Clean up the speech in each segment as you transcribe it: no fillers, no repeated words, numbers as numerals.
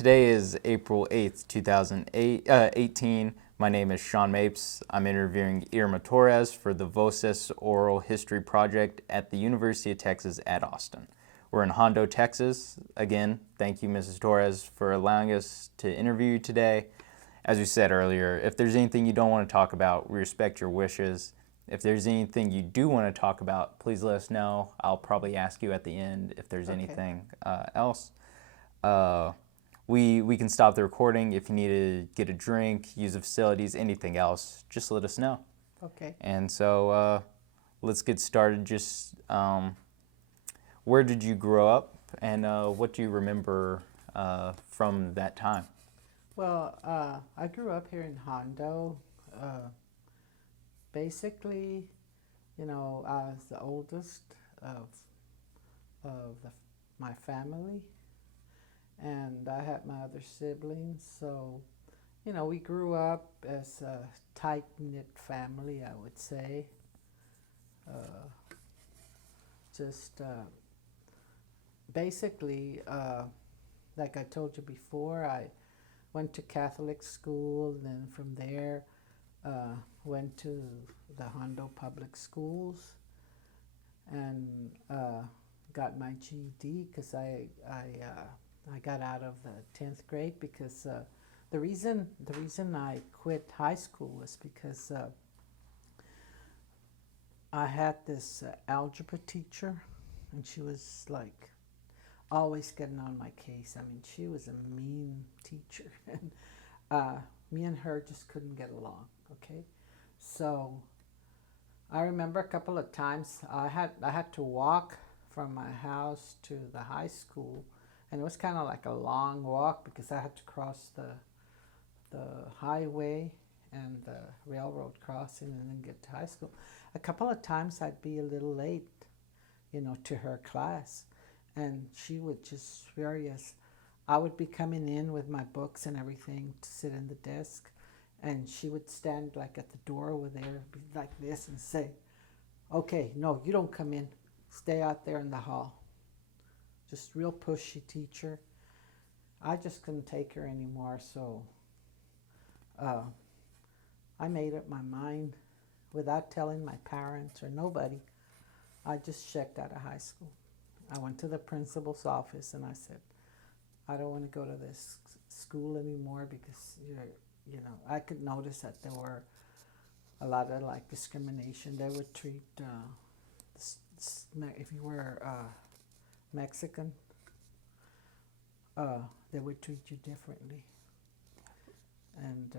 Today is April 8th, 2018. My name is Sean Mapes. I'm interviewing Irma Torrez for the Voces Oral History Project at the University of Texas at Austin. We're in Hondo, Texas. Again, thank you, Mrs. Torrez, for allowing us to interview you today. As we said earlier, if there's anything you don't want to talk about, we respect your wishes. If there's anything you do want to talk about, please let us know. I'll probably ask you at the end if there's anything else. We can stop the recording if you need to get a drink, use the facilities, anything else. Just let us know. Okay. And so let's get started. Just where did you grow up, and what do you remember from that time? Well, I grew up here in Hondo. Basically, I was the oldest of my family, and I had my other siblings. So, we grew up as a tight-knit family, I would say. Just basically, like I told you before, I went to Catholic school, and then from there went to the Hondo Public Schools and got my GED because I got out of the 10th grade because the reason I quit high school was because I had this algebra teacher, and she was like always getting on my case. I mean, she was a mean teacher, and me and her just couldn't get along. Okay, so I remember a couple of times I had to walk from my house to the high school, and it was kind of like a long walk because I had to cross the highway and the railroad crossing and then get to high school. A couple of times I'd be a little late, to her class, and she would just furious. I would be coming in with my books and everything to sit in the desk, and she would stand like at the door over there, be like this, and say, "Okay, no, you don't come in. Stay out there in the hall." Just real pushy teacher. I just couldn't take her anymore, so I made up my mind without telling my parents or nobody. I just checked out of high school. I went to the principal's office and I said, "I don't want to go to this school anymore because I could notice that there were a lot of like discrimination. They would treat if you were Mexican, they would treat you differently, and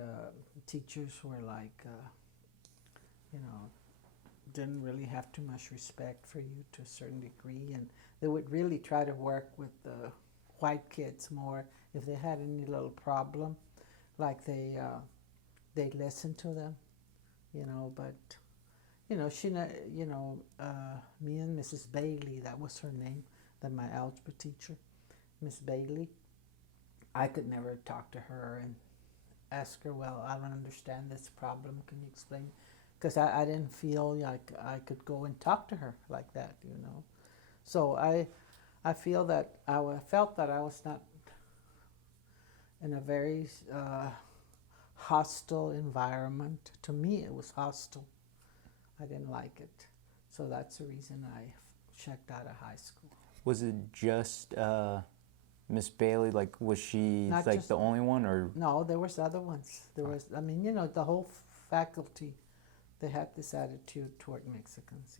teachers were like, didn't really have too much respect for you to a certain degree, and they would really try to work with the white kids more if they had any little problem, like they listened to them, but she me and Mrs. Bailey, that was her name, that my algebra teacher, Miss Bailey, I could never talk to her and ask her, "Well, I don't understand this problem, can you explain?" Because I didn't feel like I could go and talk to her like that, So I felt that I was not in a very hostile environment. To me, it was hostile. I didn't like it. So that's the reason I checked out of high school. Was it just Miss Bailey? Like, was she Not like just the only one, or? No, there was other ones. There was, the whole faculty, they had this attitude toward Mexicans,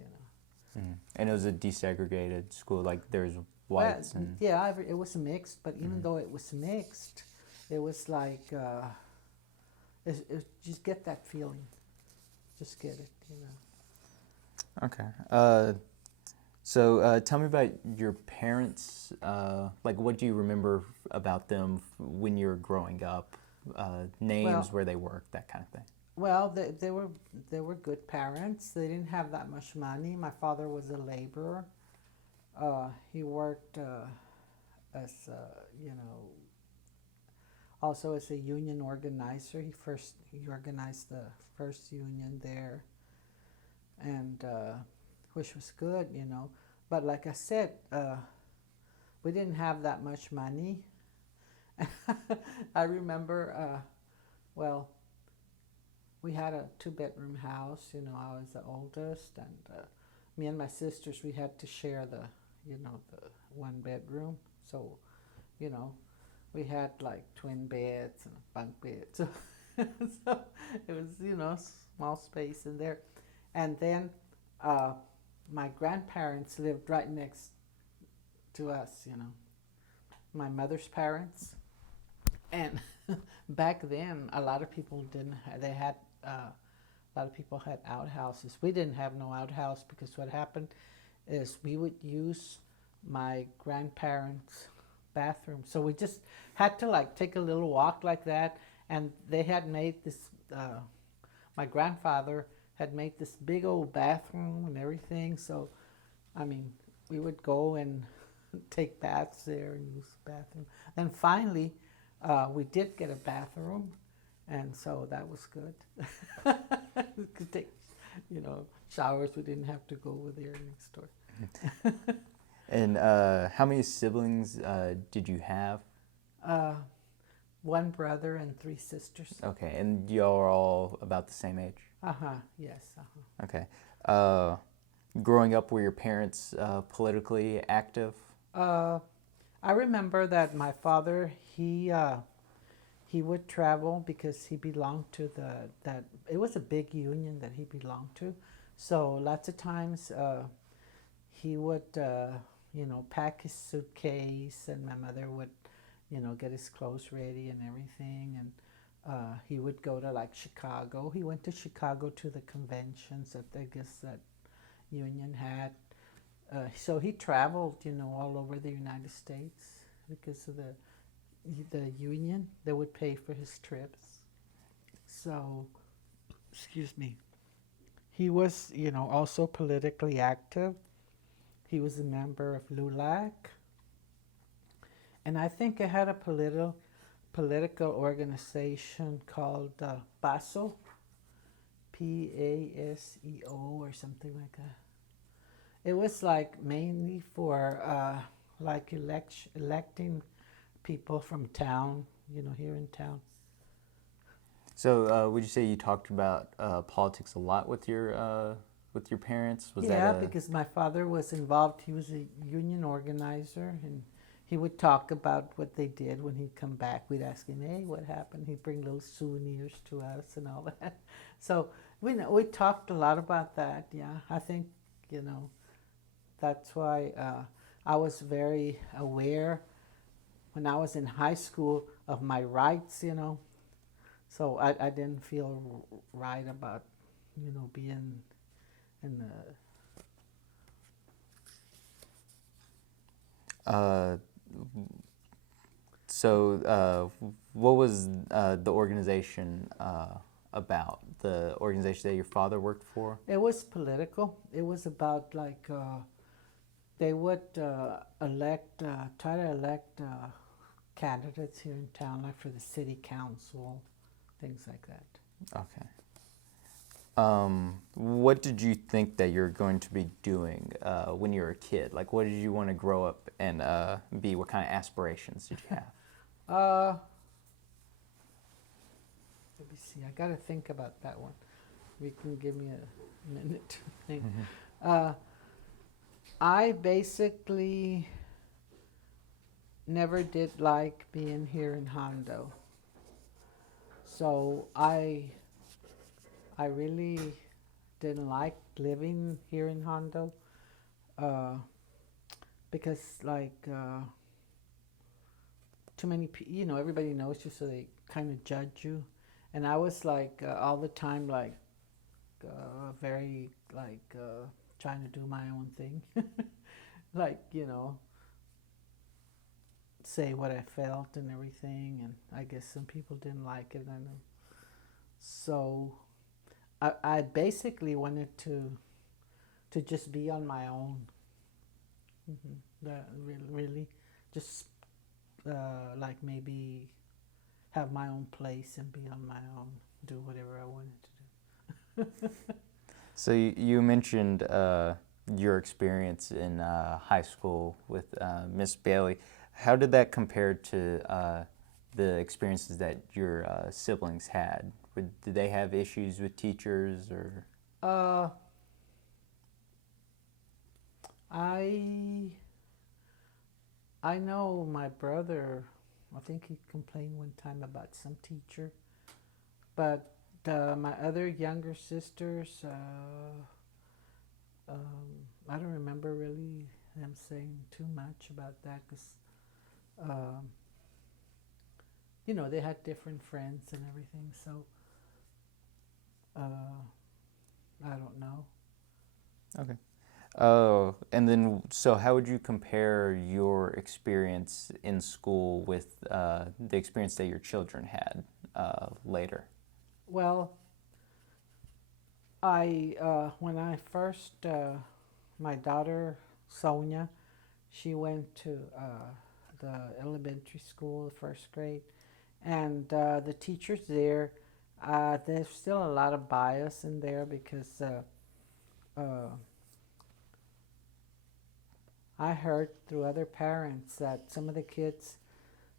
And it was a desegregated school, like there's whites and... Yeah, it was mixed, but even though it was mixed, it was like, just get that feeling. Just get it, Okay. So tell me about your parents. Like, what do you remember about them when you were growing up? Names, where they worked, that kind of thing. Well, they were good parents. They didn't have that much money. My father was a laborer. He worked as also as a union organizer. He organized the first union there, and which was good, But like I said, we didn't have that much money, I remember, well, we had a two-bedroom house. I was the oldest, and me and my sisters, we had to share the one bedroom. So, you know, we had like twin beds and a bunk bed. So, so it was, small space in there. And then uh, my grandparents lived right next to us, my mother's parents. And back then, a lot of people didn't. They had a lot of people had outhouses. We didn't have no outhouse because what happened is we would use my grandparents' bathroom. So we just had to like take a little walk like that. And they had made this. My grandfather had made this big old bathroom and everything. So, I mean, we would go and take baths there and use the bathroom. And finally, we did get a bathroom, and so that was good. We could take, showers. We didn't have to go over there next door. And how many siblings did you have? One brother and three sisters. Okay, and y'all are all about the same age? Yes. Okay. Growing up, were your parents politically active? I remember that my father, he would travel because he belonged to it was a big union that he belonged to. So lots of times he would, pack his suitcase, and my mother would, get his clothes ready and everything. And he would go to like Chicago. He went to Chicago to the conventions that I guess that union had. So he traveled, all over the United States because of the union. They would pay for his trips. So, excuse me. He was, also politically active. He was a member of LULAC. And I think I had a political organization called PASO, PASEO or something like that. It was like mainly for like electing people from town, here in town. So would you say you talked about politics a lot with your parents? Was that because my father was involved. He was a union organizer, and he would talk about what they did when he'd come back. We'd ask him, hey, what happened? He'd bring little souvenirs to us and all that. So we talked a lot about that, yeah. I think, that's why I was very aware when I was in high school of my rights, So I didn't feel right about, being in the... So what was the organization about? The organization that your father worked for? It was political. It was about like they would try to elect candidates here in town, like for the city council, things like that. Okay. What did you think that you're going to be doing when you were a kid? Like, what did you want to grow up and be? What kind of aspirations did you have? Let me see. I got to think about that one. You can give me a minute to think. I basically never did like being here in Hondo. So I really didn't like living here in Hondo because too many people, everybody knows you, so they kind of judge you. And I was like all the time very trying to do my own thing. Say what I felt and everything, and I guess some people didn't like it. I know. So I basically wanted to just be on my own. That really just maybe have my own place and be on my own, do whatever I wanted to do. So you mentioned your experience in high school with Miss Bailey. How did that compare to the experiences that your siblings had? Did they have issues with teachers or? Uh, I I know my brother. I think he complained one time about some teacher, but my other younger sisters, I don't remember really them saying too much about that because, um, they had different friends and everything. So I don't know. Okay. Oh, and then so how would you compare your experience in school with the experience that your children had later? Well, I when I first my daughter Sonia, she went to the elementary school, the first grade, and the teachers there, there's still a lot of bias in there because uh, I heard through other parents that some of the kids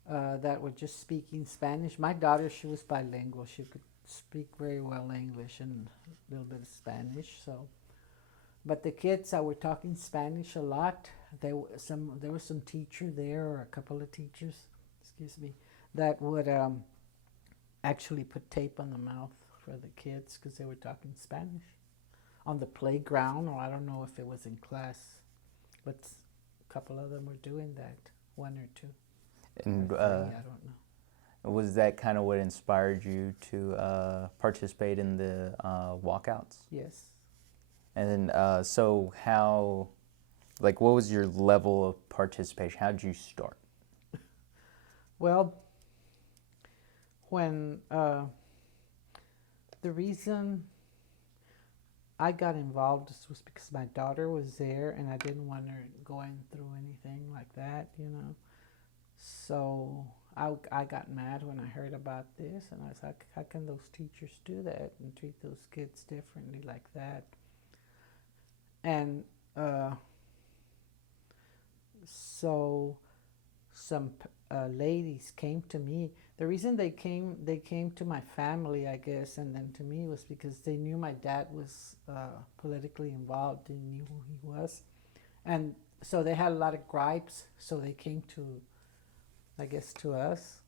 that were just speaking Spanish. My daughter, she was bilingual. She could speak very well English and a little bit of Spanish. So, but the kids that were talking Spanish a lot, there was some teacher there or a couple of teachers, excuse me, that would actually put tape on the mouth for the kids because they were talking Spanish on the playground, or I don't know if it was in class, but a couple of them were doing that, one or two. And Or three, I don't know. was that kind of what inspired you to participate in the walkouts? Yes. And then, so how, like, what was your level of participation? How did you start? Well, when the reason I got involved was because my daughter was there and I didn't want her going through anything like that, So I got mad when I heard about this, and I was like, how can those teachers do that and treat those kids differently like that? And so some ladies came to me. The reason they came to my family, I guess, and then to me was because they knew my dad was politically involved. They knew who he was, and so they had a lot of gripes. So they came to, I guess, to us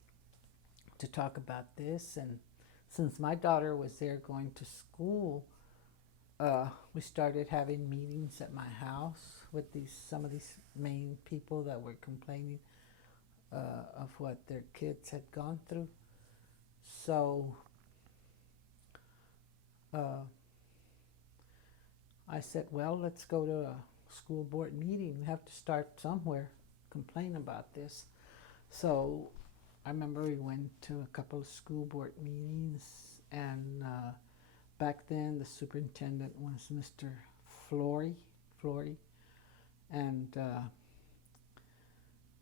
to talk about this. And since my daughter was there going to school, we started having meetings at my house with some of these main people that were complaining of what their kids had gone through. So I said, well, let's go to a school board meeting. We have to start somewhere, complain about this. So I remember we went to a couple of school board meetings, and back then the superintendent was Mr. Flory, and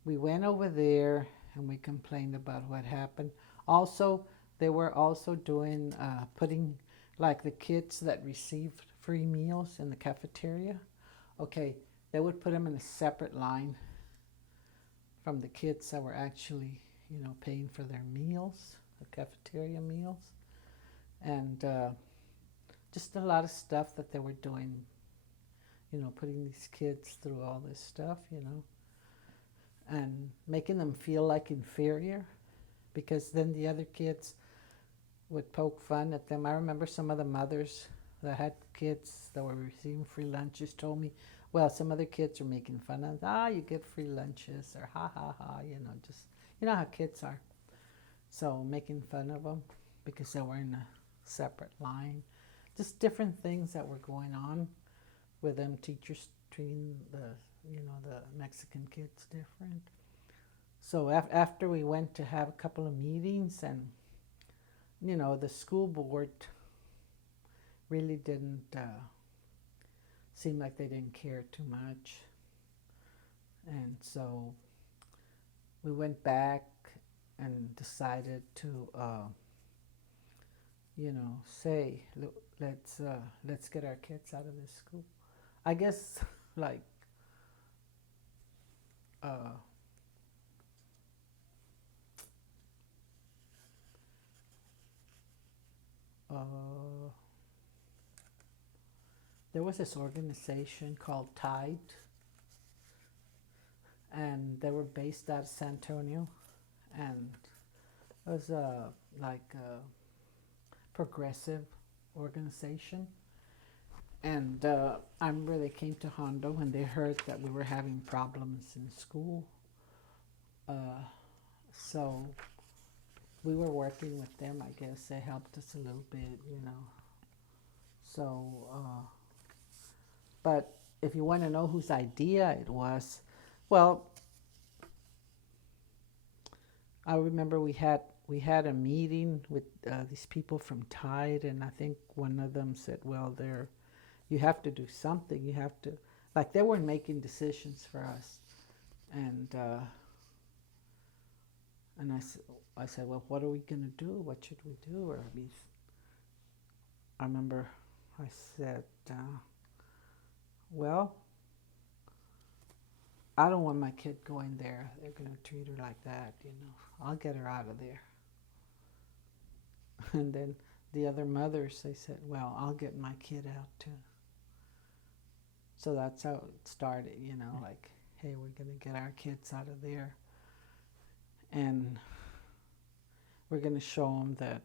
we went over there and we complained about what happened. Also, they were also doing, putting like the kids that received free meals in the cafeteria. Okay, they would put them in a separate line from the kids that were actually, paying for their meals, the cafeteria meals. And just a lot of stuff that they were doing, putting these kids through all this stuff, and making them feel like inferior, because then the other kids would poke fun at them. I remember some of the mothers that had kids that were receiving free lunches told me, well, some other kids are making fun of them. You get free lunches, or ha ha ha, just, how kids are. So making fun of them because they were in a separate line. Just different things that were going on with them teachers treating the Mexican kids different. So after we went to have a couple of meetings, and the school board really didn't seem like they didn't care too much, and so we went back and decided to say, let's get our kids out of this school. I guess like there was this organization called Tide, and they were based out of San Antonio, and it was like a progressive organization. And I remember they came to Hondo and they heard that we were having problems in school. So we were working with them, I guess. They helped us a little bit, you know. So, but if you want to know whose idea it was, well, I remember we had a meeting with these people from Tide, and I think one of them said, well, you have to do something. You have to, like, they weren't making decisions for us. And I said, well, what are we going to do? What should we do? Or I remember I said, well, I don't want my kid going there. They're going to treat her like that, you know. I'll get her out of there. And then the other mothers, they said, well, I'll get my kid out too. So that's how it started, you know, like, hey, we're going to get our kids out of there. And we're going to show them that,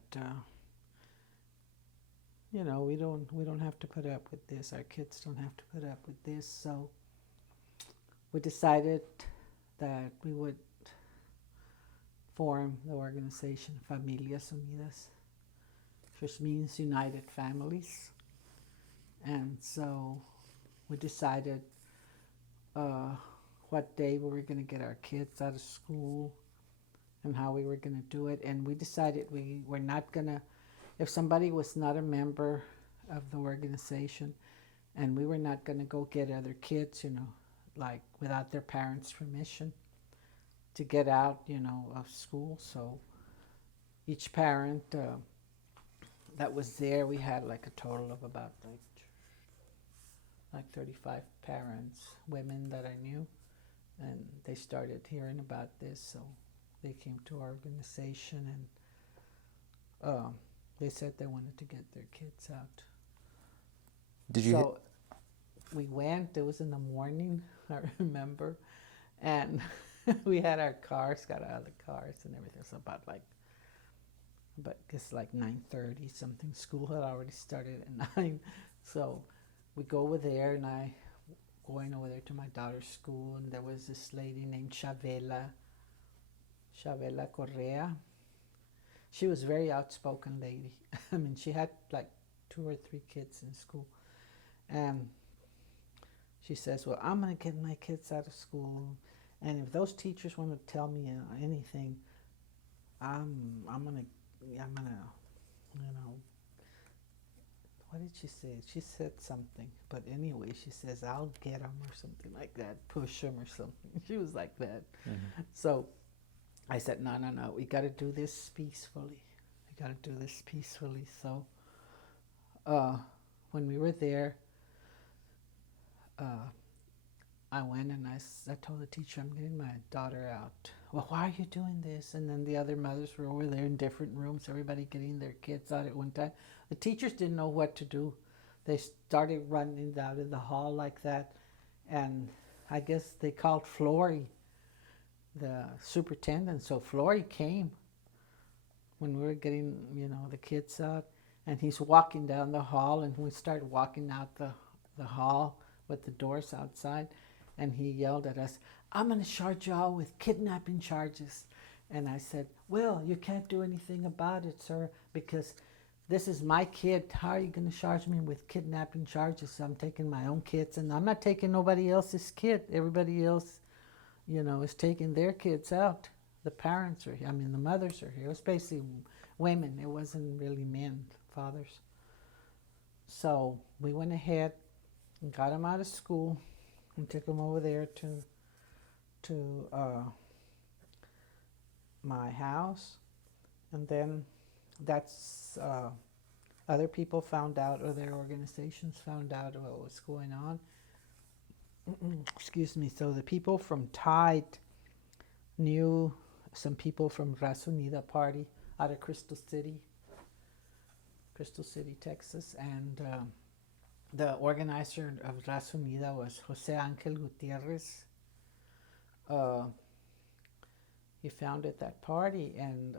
you know, we don't have to put up with this. Our kids don't have to put up with this. So we decided that we would form the organization Familias Unidas, which means United Families. And so we decided what day we were going to get our kids out of school and how we were going to do it. And we decided we were not going to, if somebody was not a member of the organization, and we were not going to go get other kids, you know, like without their parents' permission to get out, you know, of school. So each parent that was there, we had like a total of about like 35 parents, women that I knew, and they started hearing about this, so they came to our organization, and they said they wanted to get their kids out. So we went. It was in the morning, I remember, and we had our cars, got out of the cars and everything. So about it's like 9:30 something. School had already started at 9, so we go over there, and I going over there to my daughter's school, and there was this lady named Chavela Correa. She was a very outspoken lady. I mean, she had like 2 or 3 kids in school, and she says, well, I'm going to get my kids out of school, and if those teachers want to tell me anything, I'm gonna, you know, what did she say? She said something, but anyway, she says, I'll get them or something like that, push them or something. She was like that. Mm-hmm. So I said, no, we got to do this peacefully. So when we were there, I went and I told the teacher, I'm getting my daughter out. Well, why are you doing this? And then the other mothers were over there in different rooms, everybody getting their kids out at one time. The teachers didn't know what to do. They started running out of the hall like that, and I guess they called Flory, the superintendent. So Flory came when we were getting, you know, the kids out, and he's walking down the hall, and we started walking out the hall with the doors outside, and he yelled at us, I'm going to charge you all with kidnapping charges. And I said, well, you can't do anything about it, sir, because this is my kid. How are you going to charge me with kidnapping charges? I'm taking my own kids, and I'm not taking nobody else's kid. Everybody else, you know, is taking their kids out. The parents are here. I mean, the mothers are here. It was basically women. It wasn't really men, fathers. So we went ahead and got them out of school and took them over there to my house. And then that's other people found out, or their organizations found out what was going on. Excuse me. So the people from Tide knew some people from Raza Unida Party out of Crystal City, Crystal City, Texas, and the organizer of Raza Unida was Jose Angel Gutierrez. Uh, he founded that party, and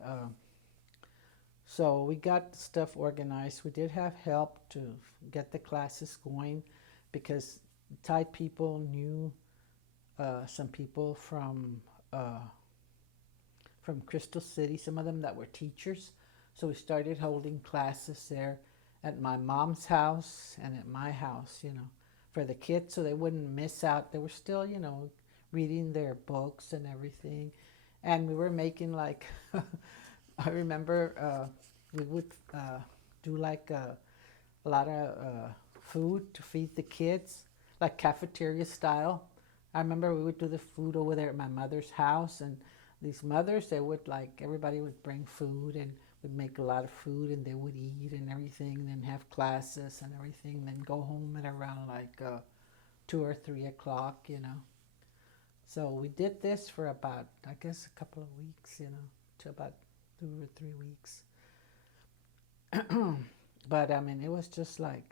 so we got stuff organized. We did have help to get the classes going because Thai people knew some people from Crystal City, some of them that were teachers. So we started holding classes there at my mom's house and at my house, for the kids so they wouldn't miss out. They were still, reading their books and everything. And we were making like, I remember we would do like a lot of food to feed the kids, like cafeteria style. I remember we would do the food over there at my mother's house, and these mothers, they would everybody would bring food and would make a lot of food, and they would eat and everything, and then have classes and everything, and then go home at around 2 or 3 o'clock, So we did this for about, I guess, a couple of weeks, to about 2 or 3 weeks. But I mean, it was just it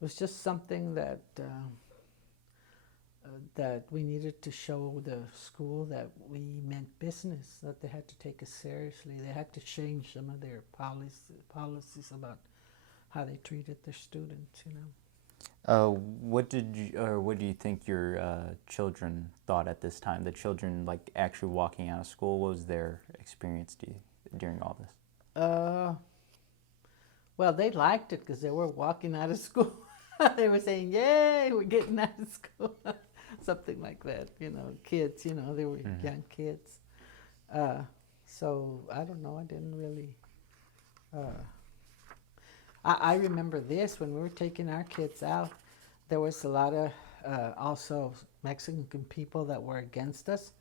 was just something that that we needed to show the school that we meant business, that they had to take us seriously. They had to change some of their policies about how they treated their students, What do you think your children thought at this time? The children actually walking out of school, what was their experience during all this? Well, they liked it because they were walking out of school. They were saying, "Yay, we're getting out of school." Something like that, kids, they were young kids. So I don't know, I didn't really, I remember this, when we were taking our kids out, there was a lot of also Mexican people that were against us.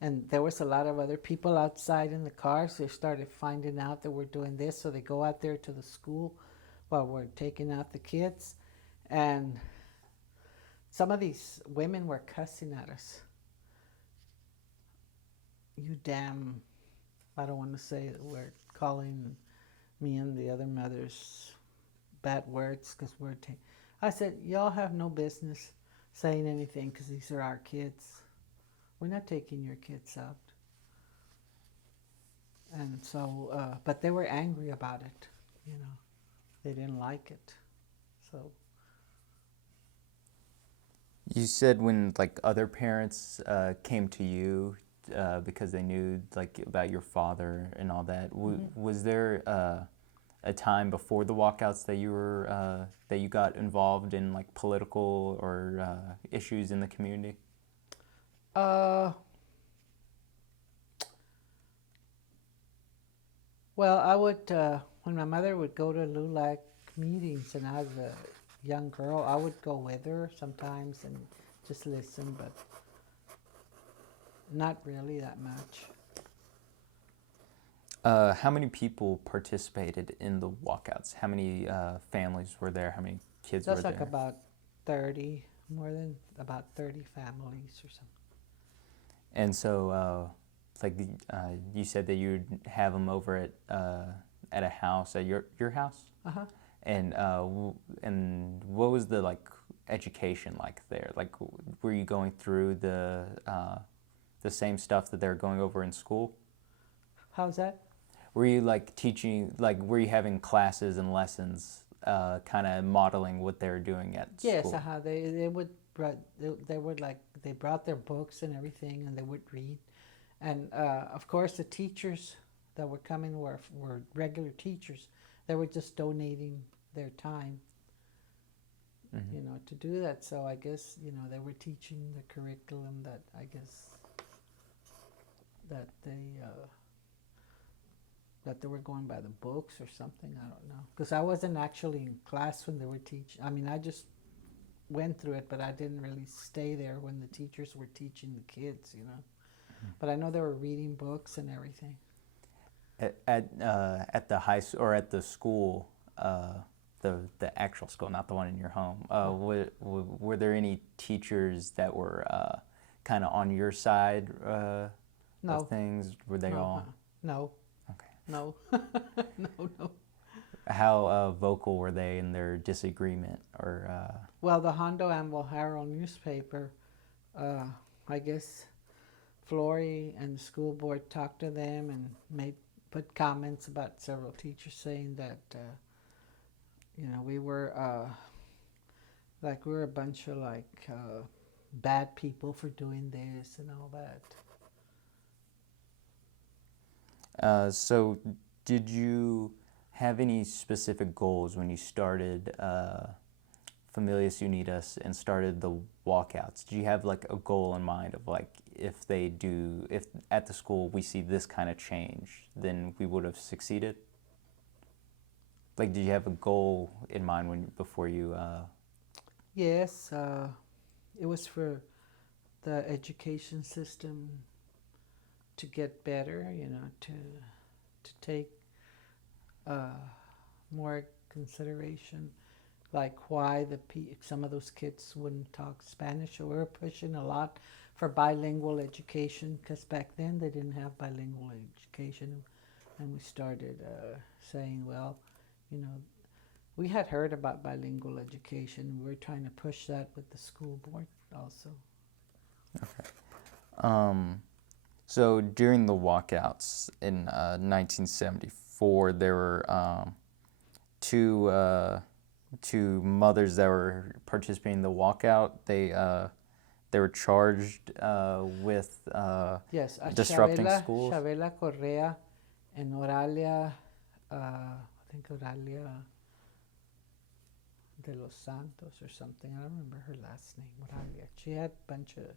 And there was a lot of other people outside in the cars. They started finding out that we're doing this, so they go out there to the school while we're taking out the kids. And some of these women were cussing at us. You damn, I don't want to say the word, calling me and the other mothers bad words because I said, y'all have no business saying anything because these are our kids. We're not taking your kids out. And so, but they were angry about it, They didn't like it. So. You said when other parents came to you because they knew about your father and all that. Was there a time before the walkouts that you got involved in political or issues in the community? Well, I would, when my mother would go to LULAC meetings and I was a young girl, I would go with her sometimes and just listen, but not really that much. How many people participated in the walkouts? How many families were there? How many kids were there? That's about 30, more than about 30 families or something. And so, you said that you'd have them over at a house, at your house? Uh-huh. And what was the education like there? Were you going through the same stuff that they're going over in school? How's that? Were you teaching? Were you having classes and lessons, kind of modeling what they were doing at school? Yes, they brought their books and everything, and they would read, and of course the teachers that were coming were regular teachers. They were just donating their time, to do that. So I guess they were teaching the curriculum that I guess that they were going by the books or something. I don't know, because I wasn't actually in class when they were teaching. I mean, I just went through it, but I didn't really stay there when the teachers were teaching the kids. But I know they were reading books and everything. At the high or at the school, the actual school, not the one in your home. Were there any teachers that were kind of on your side No. of things? Were they all? No. Okay. no, no, no. How vocal were they in their disagreement? Or Well, the Hondo Anvil Herald newspaper, uh, I guess Flory and the school board talked to them and put comments about several teachers saying that, we were we were a bunch of bad people for doing this and all that. So, did you have any specific goals when you started Familias Unidas and started the Walkouts? Do you have like a goal in mind of like if at the school we see this kind of change, then we would have succeeded? Like, did you have a goal in mind before you? Yes, it was for the education system to get better, to take more consideration, like why some of those kids wouldn't talk Spanish. So we were pushing a lot for bilingual education, because back then they didn't have bilingual education, and we started saying, well, we had heard about bilingual education. We were trying to push that with the school board also. Okay. So during the walkouts in 1974, there were two mothers that were participating in the walkout. They were charged with yes, disrupting schools. Chavela Correa and Oralia, I think Oralia de los Santos or something. I don't remember her last name, Oralia. She had a bunch of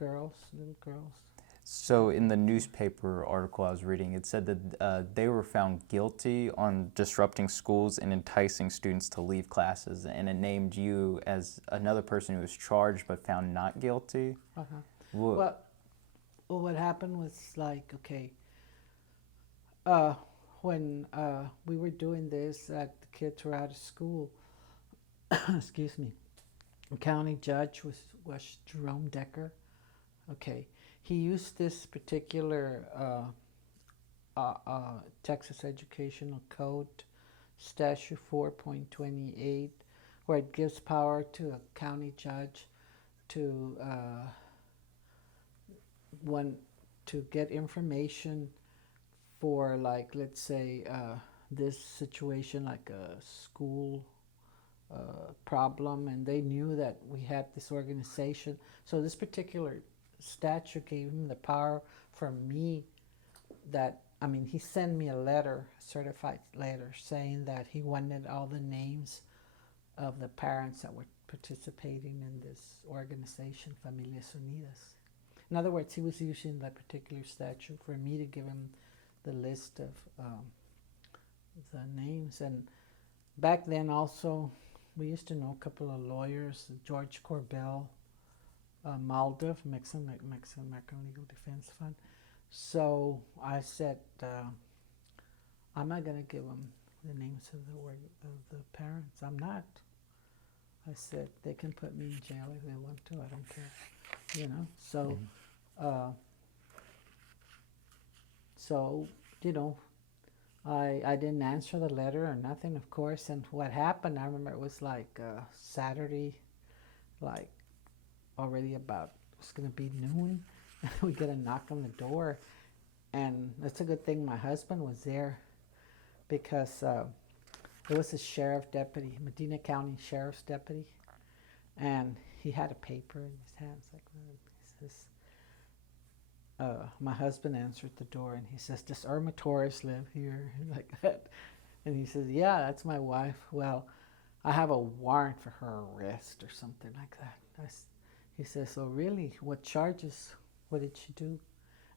little girls. So in the newspaper article I was reading, it said that they were found guilty on disrupting schools and enticing students to leave classes, and it named you as another person who was charged but found not guilty. Uh-huh. Well, what happened was when we were doing this, the kids were out of school. Excuse me. The county judge was Jerome Decker. Okay. He used this particular Texas Educational Code, Statute 4.28, where it gives power to a county judge to get information for, let's say, this situation, like a school problem, and they knew that we had this organization. So this particular statute gave him the power for me he sent me a letter, a certified letter, saying that he wanted all the names of the parents that were participating in this organization, Familias Unidas. In other words, he was using that particular statute for me to give him the list of the names. And back then also, we used to know a couple of lawyers, George Corbell, Maldiv, Mexican Legal Defense Fund. So I said, I'm not going to give them the names of the parents. I'm not. I said, they can put me in jail if they want to. I don't care. So, I didn't answer the letter or nothing, of course. And what happened, I remember it was Saturday, already about, it was going to be noon. We get a knock on the door, and it's a good thing my husband was there, because it was a sheriff deputy, Medina County Sheriff's deputy, and he had a paper in his hands like that. He says, my husband answered the door, and he says, "Does Irma Torrez live here?" Like that. And he says, "Yeah, that's my wife." "Well, I have a warrant for her arrest," or something like that. He says, "Oh, really? What charges? What did she do?"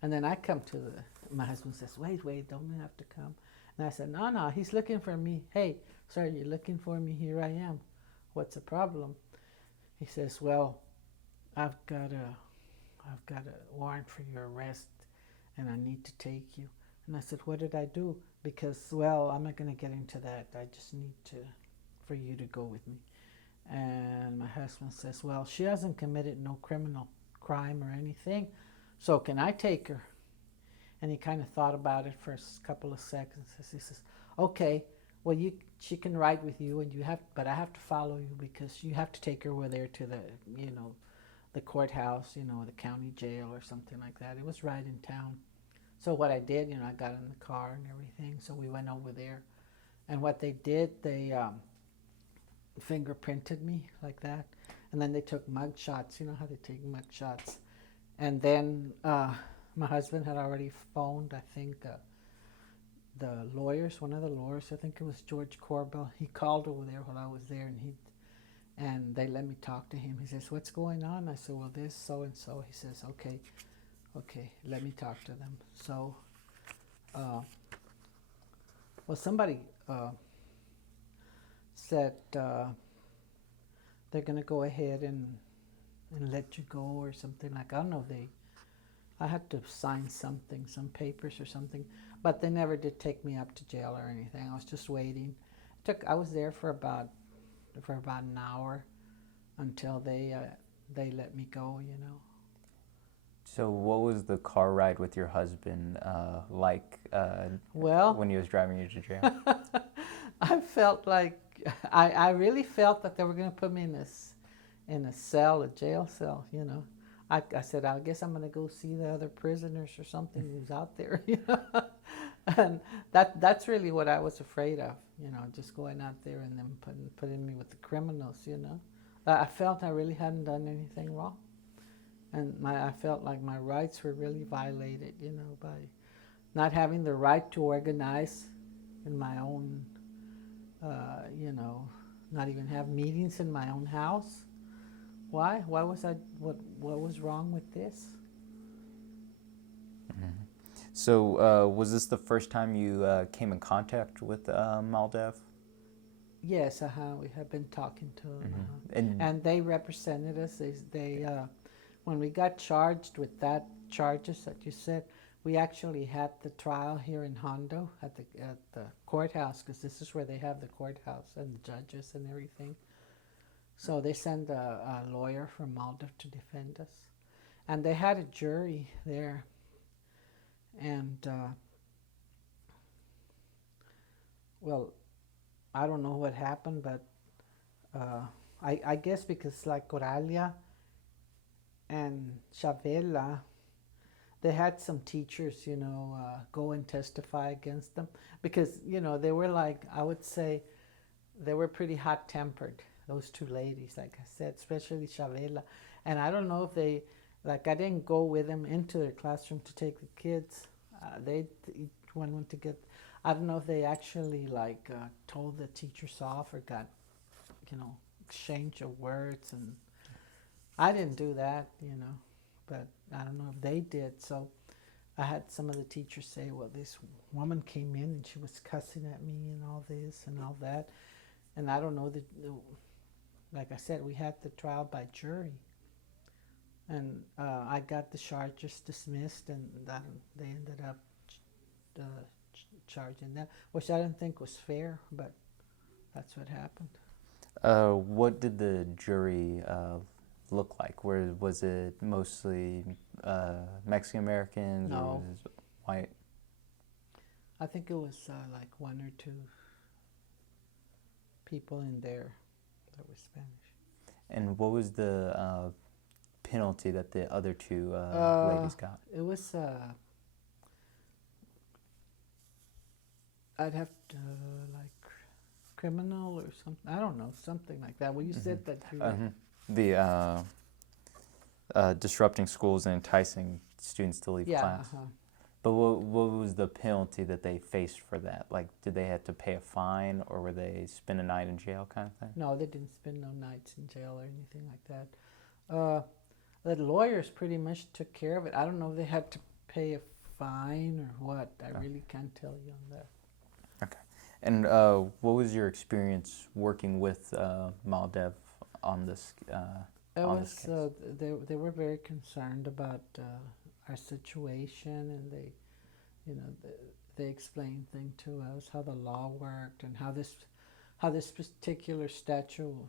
And then I come to my husband says, wait, don't you have to come? And I said, no, he's looking for me. "Hey, sir, you're looking for me? Here I am. What's the problem?" He says, "Well, I've got a warrant for your arrest, and I need to take you." And I said, "What did I do?" Because, well, I'm not going to get into that. I just need for you to go with me. And my husband says, "Well, she hasn't committed no criminal crime or anything, so can I take her?" And he kind of thought about it for a couple of seconds. He says, "Okay, well, she can ride with you, and but I have to follow you because you have to take her over there to the courthouse, the county jail or something like that." It was right in town. So what I did, I got in the car and everything. So we went over there, and what they did, they fingerprinted me like that, and then they took mug shots. You know how they take mug shots, and then. My husband had already phoned, I think, the lawyers, one of the lawyers, I think it was George Corbell. He called over there while I was there, and they let me talk to him. He says, "What's going on?" I said, "Well, this, so-and-so." He says, okay, let me talk to them. So, well, somebody said they're going to go ahead and let you go or something like, I don't know, I had to sign something, some papers or something, but they never did take me up to jail or anything. I was just waiting. I was there for about an hour until they let me go. So what was the car ride with your husband like Well, when he was driving you to jail? I felt like I really felt that they were going to put me in a cell, a jail cell. I said, I guess I'm going to go see the other prisoners or something who's out there, and that's really what I was afraid of, just going out there and them putting me with the criminals, I felt I really hadn't done anything wrong, and I felt like my rights were really violated, by not having the right to organize in my own, not even have meetings in my own house. Why? Why was I? What was wrong with this? Mm-hmm. So, was this the first time you came in contact with MALDEF? Yes, we have been talking to them, Mm-hmm. And they represented us. They when we got charged with that charges that you said, we actually had the trial here in Hondo at the courthouse, because this is where they have the courthouse and the judges and everything. So they sent a lawyer from Malta to defend us. And they had a jury there. And, well, I don't know what happened, but I guess because like Coralia and Chavela, they had some teachers, go and testify against them. Because, they were like, I would say, they were pretty hot-tempered. Those two ladies, like I said, especially Chavela. And I don't know if they, like, I didn't go with them into their classroom to take the kids. Each one went to get, I don't know if they actually, like, told the teachers off or got, exchange of words. And I didn't do that, but I don't know if they did. So I had some of the teachers say, well, this woman came in and she was cussing at me and all this and all that. And I don't know, like I said, we had the trial by jury. And I got the charges dismissed, and they ended up charging that, which I didn't think was fair, but that's what happened. What did the jury look like? Was it mostly Mexican Americans No. or was it white? I think it was like one or two people in there that were Spanish. And what was the penalty that the other two ladies got? It was, I'd have to, like, criminal or something. I don't know, something like that. Well, you said that you... The disrupting schools and enticing students to leave class. But what was the penalty that they faced for that? Like, did they have to pay a fine, or were they spend a night in jail kind of thing? No, they didn't spend no nights in jail or anything like that. The lawyers pretty much took care of it. I don't know if they had to pay a fine or what. I really can't tell you on that. Okay. And what was your experience working with MALDEF on this case? They were very concerned about our situation, and they explained things to us, how the law worked, and how this particular statute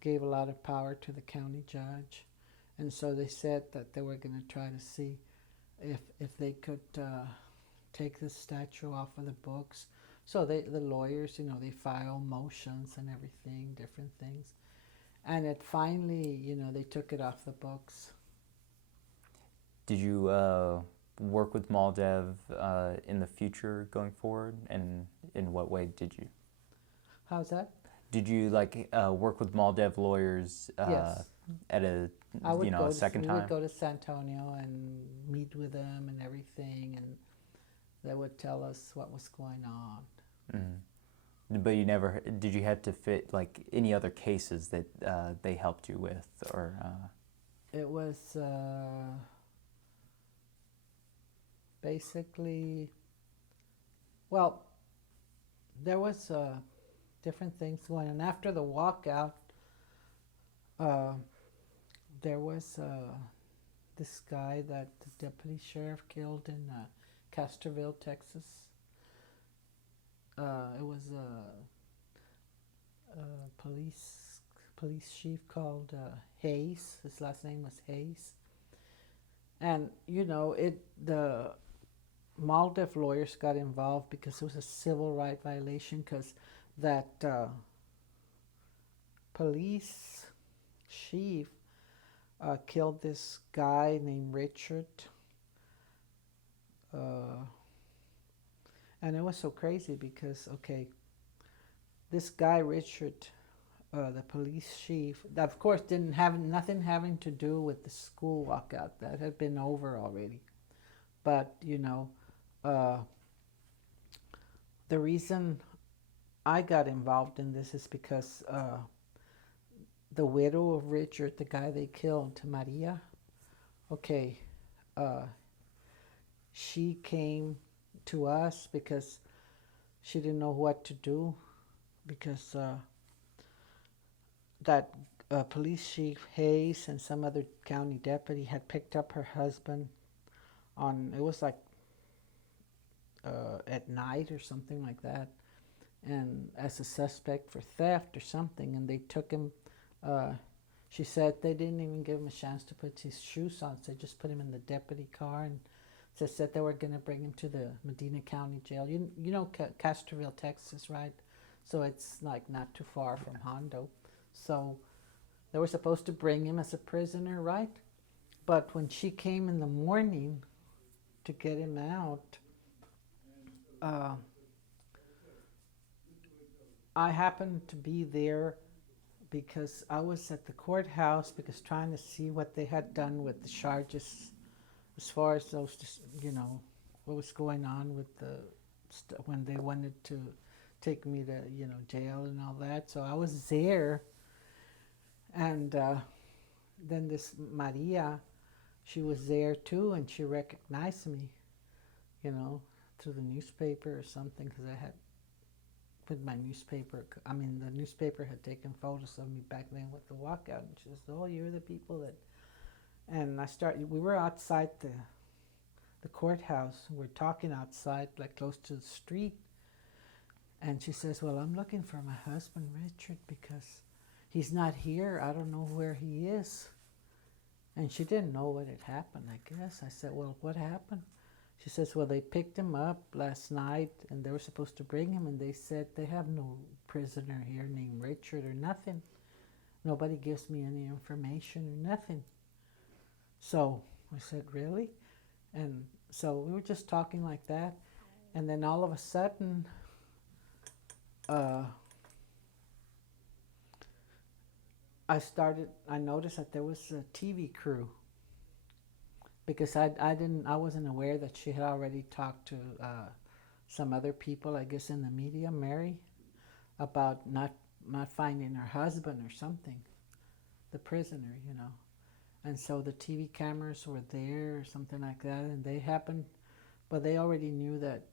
gave a lot of power to the county judge. And so they said that they were going to try to see if they could take the statue off of the books. So the lawyers, they file motions and everything, different things. And it finally, they took it off the books. Did you work with Maldev in the future going forward, and in what way did you? How's that? Did you work with Maldev lawyers Yes. at a a second we time? would go to San Antonio and meet with them and everything, and they would tell us what was going on. Mm-hmm. But you never did you have to fit any other cases that they helped you with, or? It was basically, well, there was different things going on. After the walkout, there was this guy that the deputy sheriff killed in Castroville, Texas. It was a police chief called Hayes. His last name was Hayes. And the Maldev lawyers got involved because it was a civil right violation, because that police chief killed this guy named Richard. And it was so crazy because, this guy Richard, the police chief, that of course didn't have nothing having to do with the school walkout. That had been over already. But, the reason I got involved in this is because the widow of Richard, the guy they killed, Maria, she came to us because she didn't know what to do, because that police chief Hayes and some other county deputy had picked up her husband it was at night or something like that, and as a suspect for theft or something, and they took him. She said they didn't even give him a chance to put his shoes on, so they just put him in the deputy car, and they said they were going to bring him to the Medina County Jail. You know Castroville, Texas, right? So it's not too far from Hondo. So they were supposed to bring him as a prisoner, right? But when she came in the morning to get him out, I happened to be there because I was at the courthouse because trying to see what they had done with the charges, as far as those, what was going on with when they wanted to take me to, jail and all that. So I was there, and then this Maria, she was there too, and she recognized me, through the newspaper or something, because I had put my newspaper, the newspaper had taken photos of me back then with the walkout, and she says, "Oh, you're the people that," and we were outside the courthouse, we're talking outside, close to the street, and she says, "Well, I'm looking for my husband, Richard, because he's not here. I don't know where he is." And she didn't know what had happened, I guess. I said, "Well, what happened?" She says, "Well, they picked him up last night, and they were supposed to bring him, and they said they have no prisoner here named Richard or nothing. Nobody gives me any information or nothing." So I said, "Really?" And so we were just talking like that, and then all of a sudden, I noticed that there was a TV crew, because I wasn't aware that she had already talked to some other people, I guess in the media, Mary, about not finding her husband or something, the prisoner, And so the TV cameras were there or something like that, and they already knew that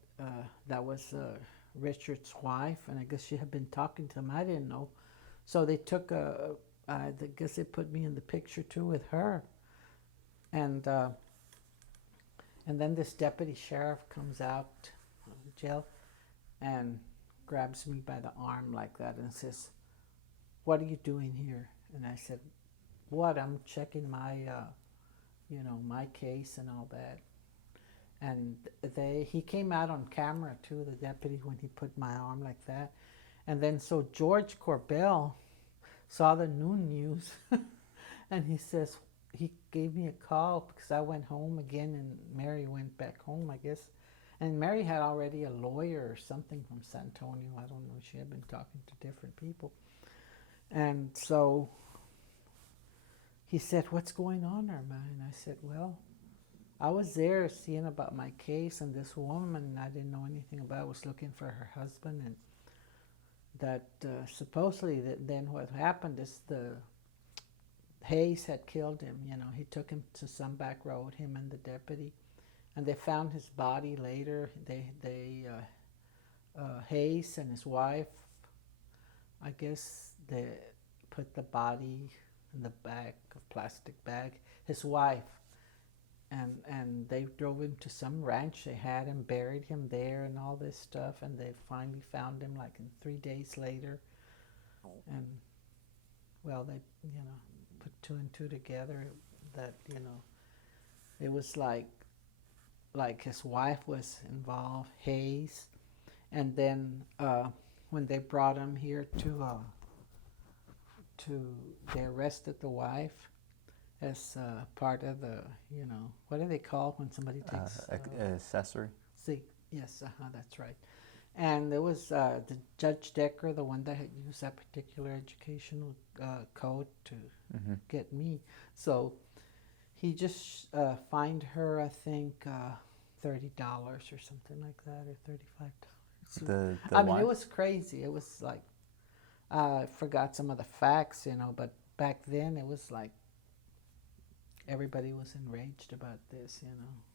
that was Richard's wife, and I guess she had been talking to him. I didn't know. So they took I guess they put me in the picture too with her. And then this deputy sheriff comes out of jail and grabs me by the arm like that and says, "What are you doing here?" And I said, "What? I'm checking my, my case and all that." and he came out on camera too, the deputy, when he put my arm like that. And then so George Corbell saw the noon news and he gave me a call because I went home again and Mary went back home, I guess. And Mary had already a lawyer or something from San Antonio. I don't know. She had been talking to different people. And so he said, "What's going on, Irma?" And I said, "Well, I was there seeing about my case, and this woman I didn't know anything about was looking for her husband, and that supposedly then what happened is the Hayes had killed him. You know, he took him to some back road, him and the deputy, and they found his body later. Hayes and his wife, I guess they put the body in the back of plastic bag. His wife, and they drove him to some ranch they had and buried him there and all this stuff, and they finally found him like in 3 days later. And well, they put two and two together that it was like his wife was involved, Hayes, and then when they brought him here they arrested the wife as part of the, what do they call when somebody takes... accessory. See, yes, that's right. And there was the Judge Decker, the one that had used that particular educational code to get me. So he just fined her, I think, $30 or something like that, or $35. I mean, it was crazy. It was like, I forgot some of the facts, but back then it was like everybody was enraged about this,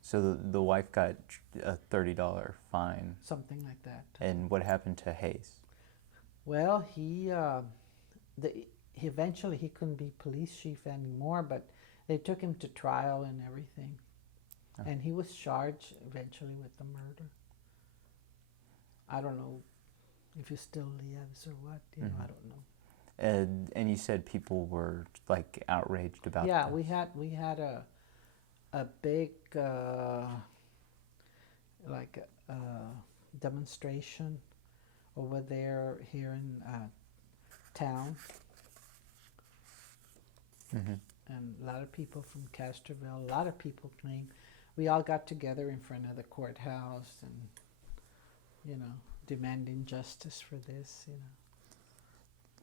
So the wife got a $30 fine. Something like that. And what happened to Hayes? Well, he eventually he couldn't be police chief anymore, but they took him to trial and everything. Oh. And he was charged eventually with the murder. I don't know if he still lives or what, I don't know. And you said people were like outraged about that. Yeah, we had a big demonstration over there here in town, and a lot of people from Castroville, a lot of people came. We all got together in front of the courthouse and demanding justice for this.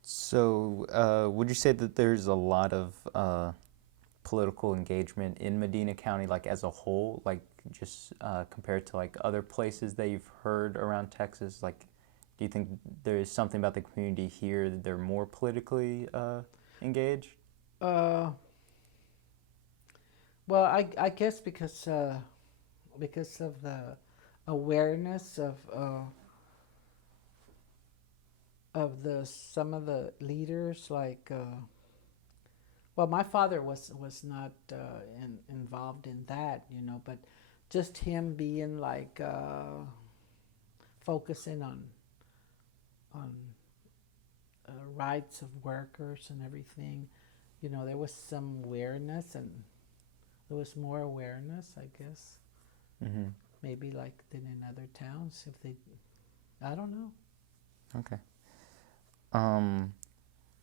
So would you say that there's a lot of political engagement in Medina County, like as a whole, like just compared to like other places that you've heard around Texas? Like, do you think there is something about the community here that they're more politically engaged? Well, I guess because of the awareness of some of the leaders, like well, my father was not involved in that, but just him being like focusing on rights of workers and everything. There was some awareness, and there was more awareness, I guess. Maybe like than in other towns, if they, I don't know. Okay.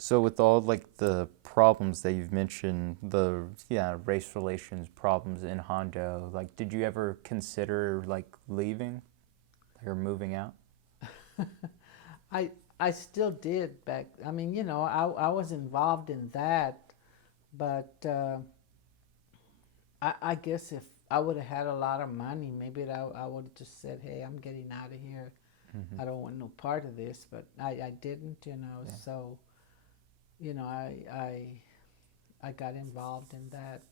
So with all like the problems that you've mentioned, the race relations problems in Hondo, like did you ever consider like leaving or moving out? I still did back. I mean, I was involved in that, but I guess if I would have had a lot of money, maybe I would have just said, "Hey, I'm getting out of here. I don't want no part of this." But I didn't, so I got involved in that.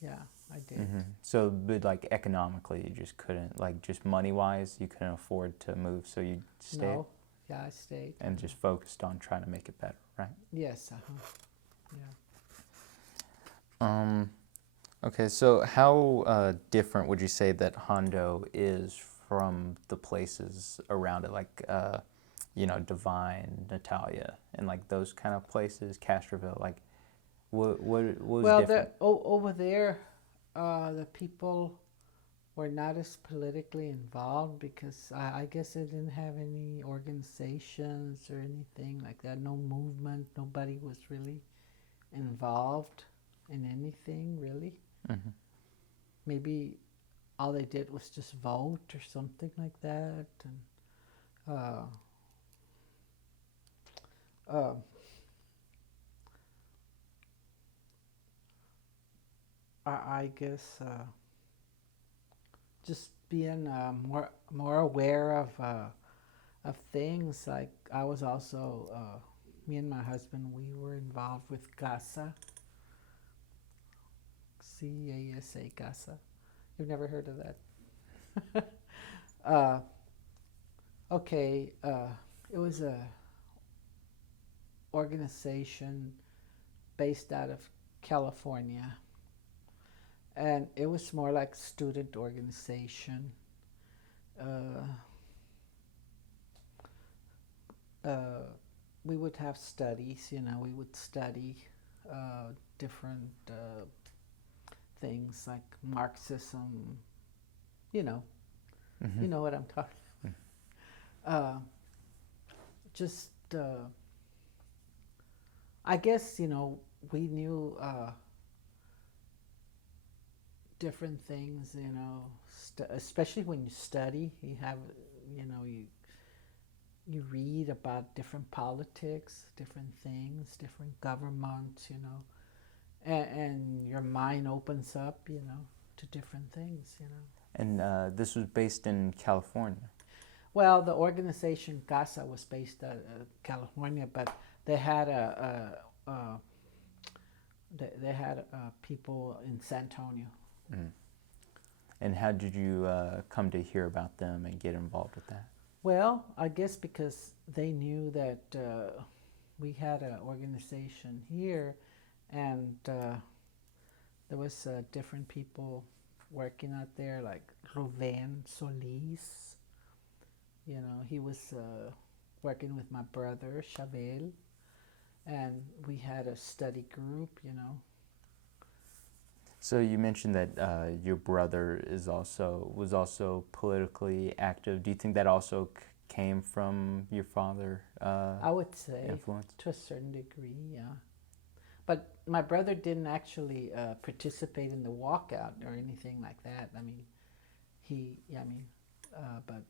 Yeah, I did. So, but like economically, you just couldn't, like just money-wise, you couldn't afford to move, so you stayed? No, yeah, I stayed. And just focused on trying to make it better, right? Yes, yeah. Okay, so how different would you say that Hondo is from the places around it, like, Divine, Natalia, and like those kind of places, Castroville, like, what was different? Over there, the people were not as politically involved because I guess they didn't have any organizations or anything like that. No movement. Nobody was really involved in anything really. Hmm. Maybe all they did was just vote or something like that. And uh, I guess just being more aware of things. Like I was also me and my husband, we were involved with CASA, CASA, CASA. You've never heard of that? uh, okay, it was a organization based out of California, and it was more like student organization. Uh, we would have studies, we would study different things like Marxism, you know, Hmm. you know what I'm talking about. Just, I guess, we knew different things, especially when you study, you have, you read about different politics, different things, different governments, and your mind opens up, to different things. And this was based in California. Well, the organization CASA was based out of California, but they had people in San Antonio. Mm. And how did you come to hear about them and get involved with that? Well, I guess because they knew that we had an organization here, and there was different people working out there, like Ruben Solis. He was working with my brother Chabel, and we had a study group. So you mentioned that your brother was also politically active. Do you think that also came from your father? I would say influence to a certain degree, yeah. But my brother didn't actually participate in the walkout or anything like that. I mean, but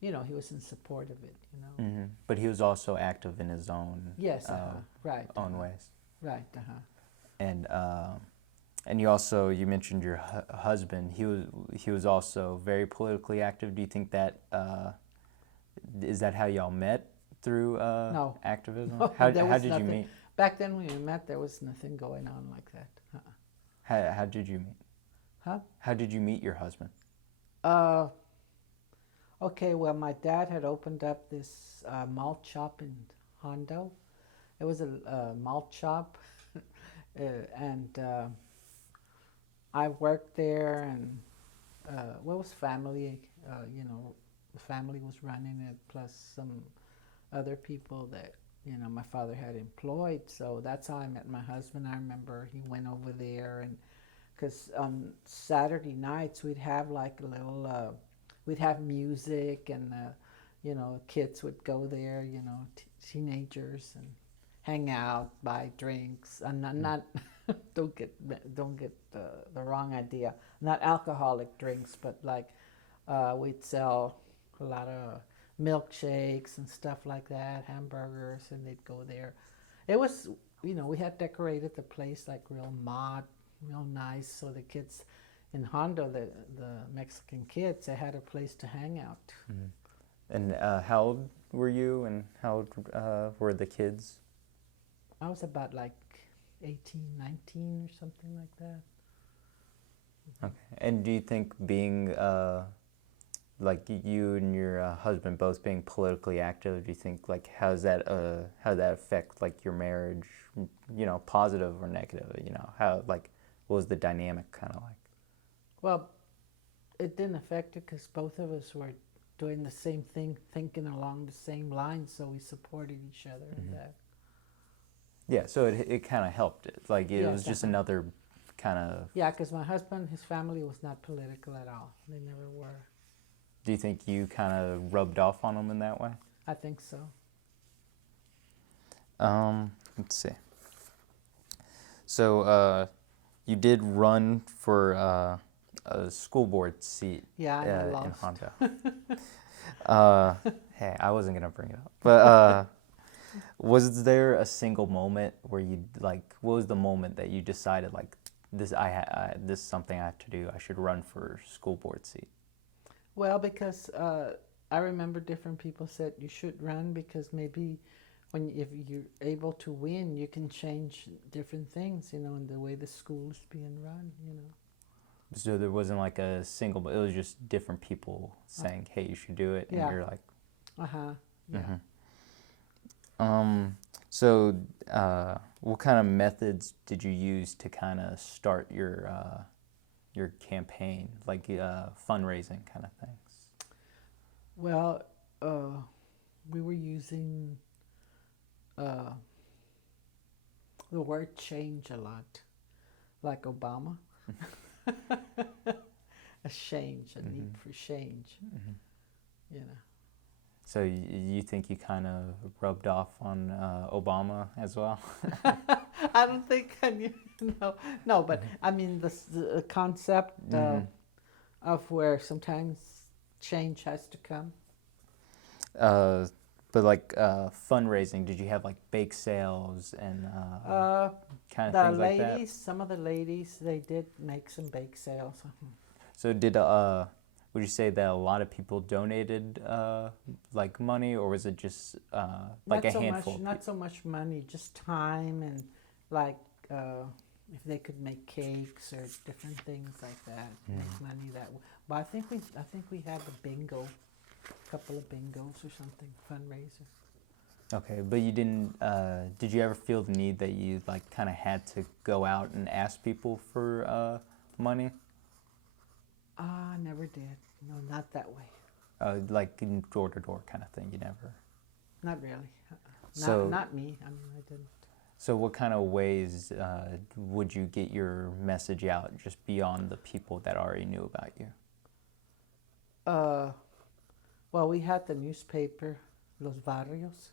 he was in support of it. Mm-hmm. But he was also active in his own Yes, right. own ways. Right. And you mentioned your husband. He was also very politically active. Do you think that is that how y'all met through No. activism? No, How there was did you nothing. meet? Back then when we met, there was nothing going on like that. How did you meet? Huh? How did you meet your husband? Okay, well, my dad had opened up this malt shop in Hondo. It was a malt shop, and I worked there, and well, it was family. The family was running it, plus some other people that my father had employed. So that's how I met my husband. I remember he went over there, and because on Saturday nights we'd have like a little, we'd have music, and kids would go there, teenagers, and hang out, buy drinks, and not don't get the wrong idea, not alcoholic drinks, but like we'd sell a lot of milkshakes and stuff like that, hamburgers, and they'd go there. It was, we had decorated the place like real nice, so the kids in Hondo, the Mexican kids, they had a place to hang out. Mm-hmm. And how old were you, and how old were the kids? I was about like 18, 19 or something like that. Okay. And do you think being like you and your husband both being politically active, do you think like how does that affect like your marriage, positive or negative? How like what was the dynamic kind of like? Well, it didn't affect it because both of us were doing the same thing, thinking along the same lines, so we supported each other in that. Yeah, so it kind of helped it. Like it Yes, was just another kind of... Yeah, because my husband, his family was not political at all. They never were. Do you think you kind of rubbed off on them in that way? I think so. Let's see. So you did run for a school board seat Yeah, and I in lost. Honda. Hey, I wasn't gonna bring it up, but was there a single moment where you like? What was the moment that you decided like this? This is something I have to do. I should run for school board seat. Well, because I remember different people said you should run because maybe if you're able to win, you can change different things, you know, in the way the school is being run, you know. So there wasn't like a single, but it was just different people saying, "Hey, you should do it," and Yeah. you're like, Yeah. So what kind of methods did you use to kind of start your campaign, like fundraising kind of things? Well, we were using the word change a lot, like Obama. A change, a need for change, you know. So you think you kind of rubbed off on Obama as well? I don't think I knew, no, but I mean the concept of where sometimes change has to come. But like fundraising, did you have like bake sales and kind of things like that? Some of the ladies, they did make some bake sales. So would you say that a lot of people donated like money, or was it just like a handful? Not so much money, just time and like if they could make cakes or different things like that, make money that way. But I think we had a couple of bingos or something, fundraiser. Okay, but you didn't. Did you ever feel the need that you like kind of had to go out and ask people for money? I never did. No, not that way. Like door to door kind of thing. You never. Not really. So not me. I mean, I didn't. So what kind of ways would you get your message out just beyond the people that already knew about you? Well, we had the newspaper, Los Barrios,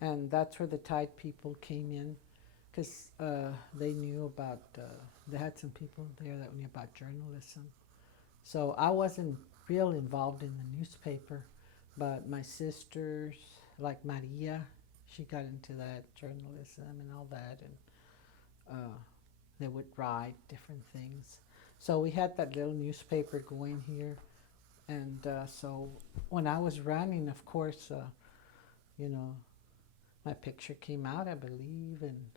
and that's where the Tide people came in, because they knew about, they had some people there that knew about journalism. So I wasn't real involved in the newspaper, but my sisters, like Maria, she got into that journalism and all that, and they would write different things. So we had that little newspaper going here. And so when I was running, of course, you know, my picture came out, I believe, and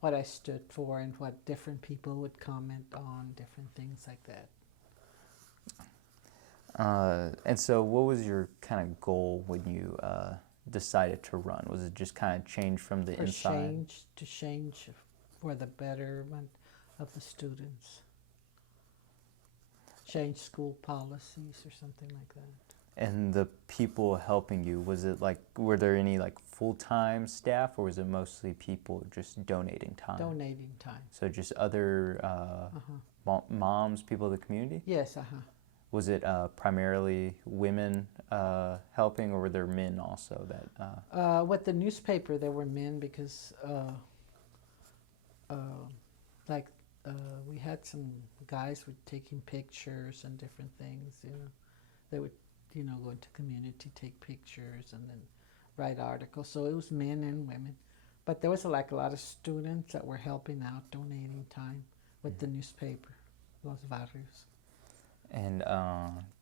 what I stood for and what different people would comment on, different things like that. And so what was your kind of goal when you decided to run? Was it just kind of change from the inside? To change for the betterment of the students. Change school policies or something like that. And the people helping you, was it like, were there any like full-time staff, or was it mostly people just donating time? Donating time. So just other moms, people of the community? Yes, Was it primarily women helping, or were there men also that? With the newspaper, there were men because, we had some guys were taking pictures and different things. You know, they would, you know, go into community, take pictures, and then write articles. So it was men and women, but there was like a lot of students that were helping out, donating time with the newspaper, Los Barrios. And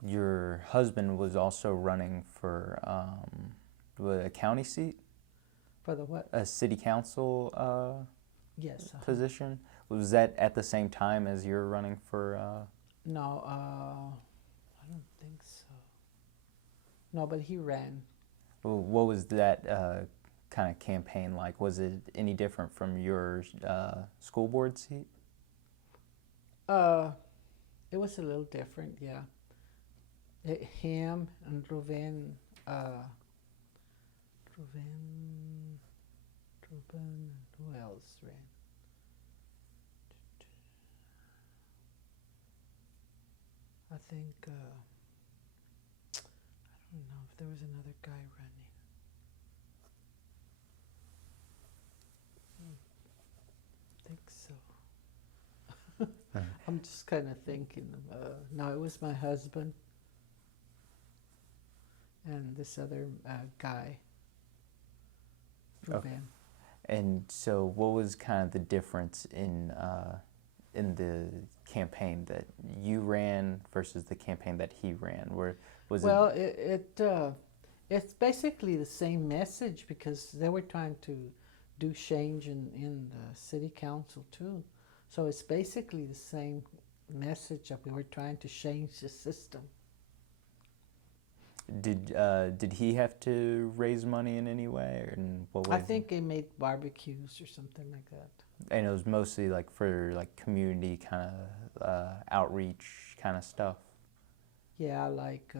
your husband was also running for a county seat? For the what? A city council yes, position? Was that at the same time as you were running for? No, I don't think so. No, but he ran. Well, what was that kind of campaign like? Was it any different from your school board seat? It was a little different, yeah. Him and Ruben, who else ran? I think, I don't know if there was another guy running. I think so. I'm just kind of thinking, no, it was my husband and this other guy. Okay. And so what was kind of the difference in the campaign that you ran versus the campaign that he ran? Well, it's basically the same message because they were trying to do change in the city council too. So it's basically the same message that we were trying to change the system. Did he have to raise money in any way, or in what way? I think they made barbecues or something like that. And it was mostly like for like community kind of outreach kind of stuff. Yeah, like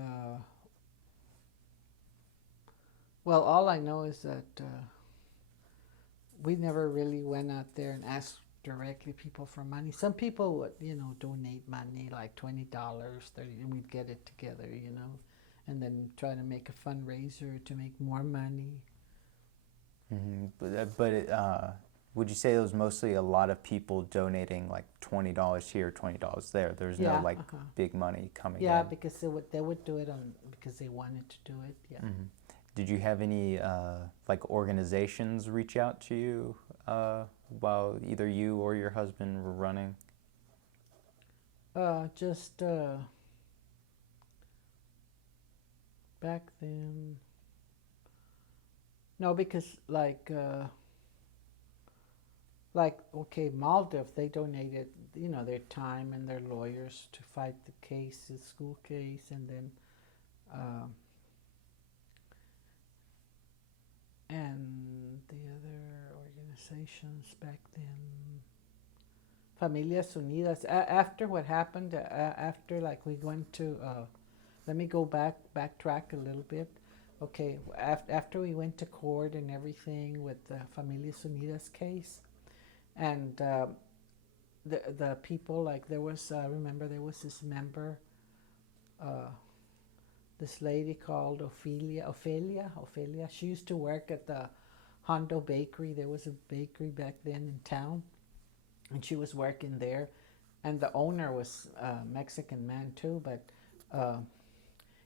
well, all I know is that we never really went out there and asked directly people for money. Some people would, donate money, like $20, $30, and we'd get it together, and then try to make a fundraiser to make more money. Mm-hmm. Would you say it was mostly a lot of people donating like $20 here, $20 there? There's no like big money coming in. Yeah, because they would do it because they wanted to do it. Yeah. Mm-hmm. Did you have any like organizations reach out to you while either you or your husband were running? Just back then. No, because okay, Maldiv, they donated, their time and their lawyers to fight the case, the school case, and then and the other organizations back then, Familias Unidas. After what happened, after like we went to, let me go backtrack a little bit. Okay, after we went to court and everything with the Familias Unidas case, and the people, like there was, remember there was this member, this lady called Ophelia. She used to work at the Hondo Bakery. There was a bakery back then in town, and she was working there. And the owner was a Mexican man too, but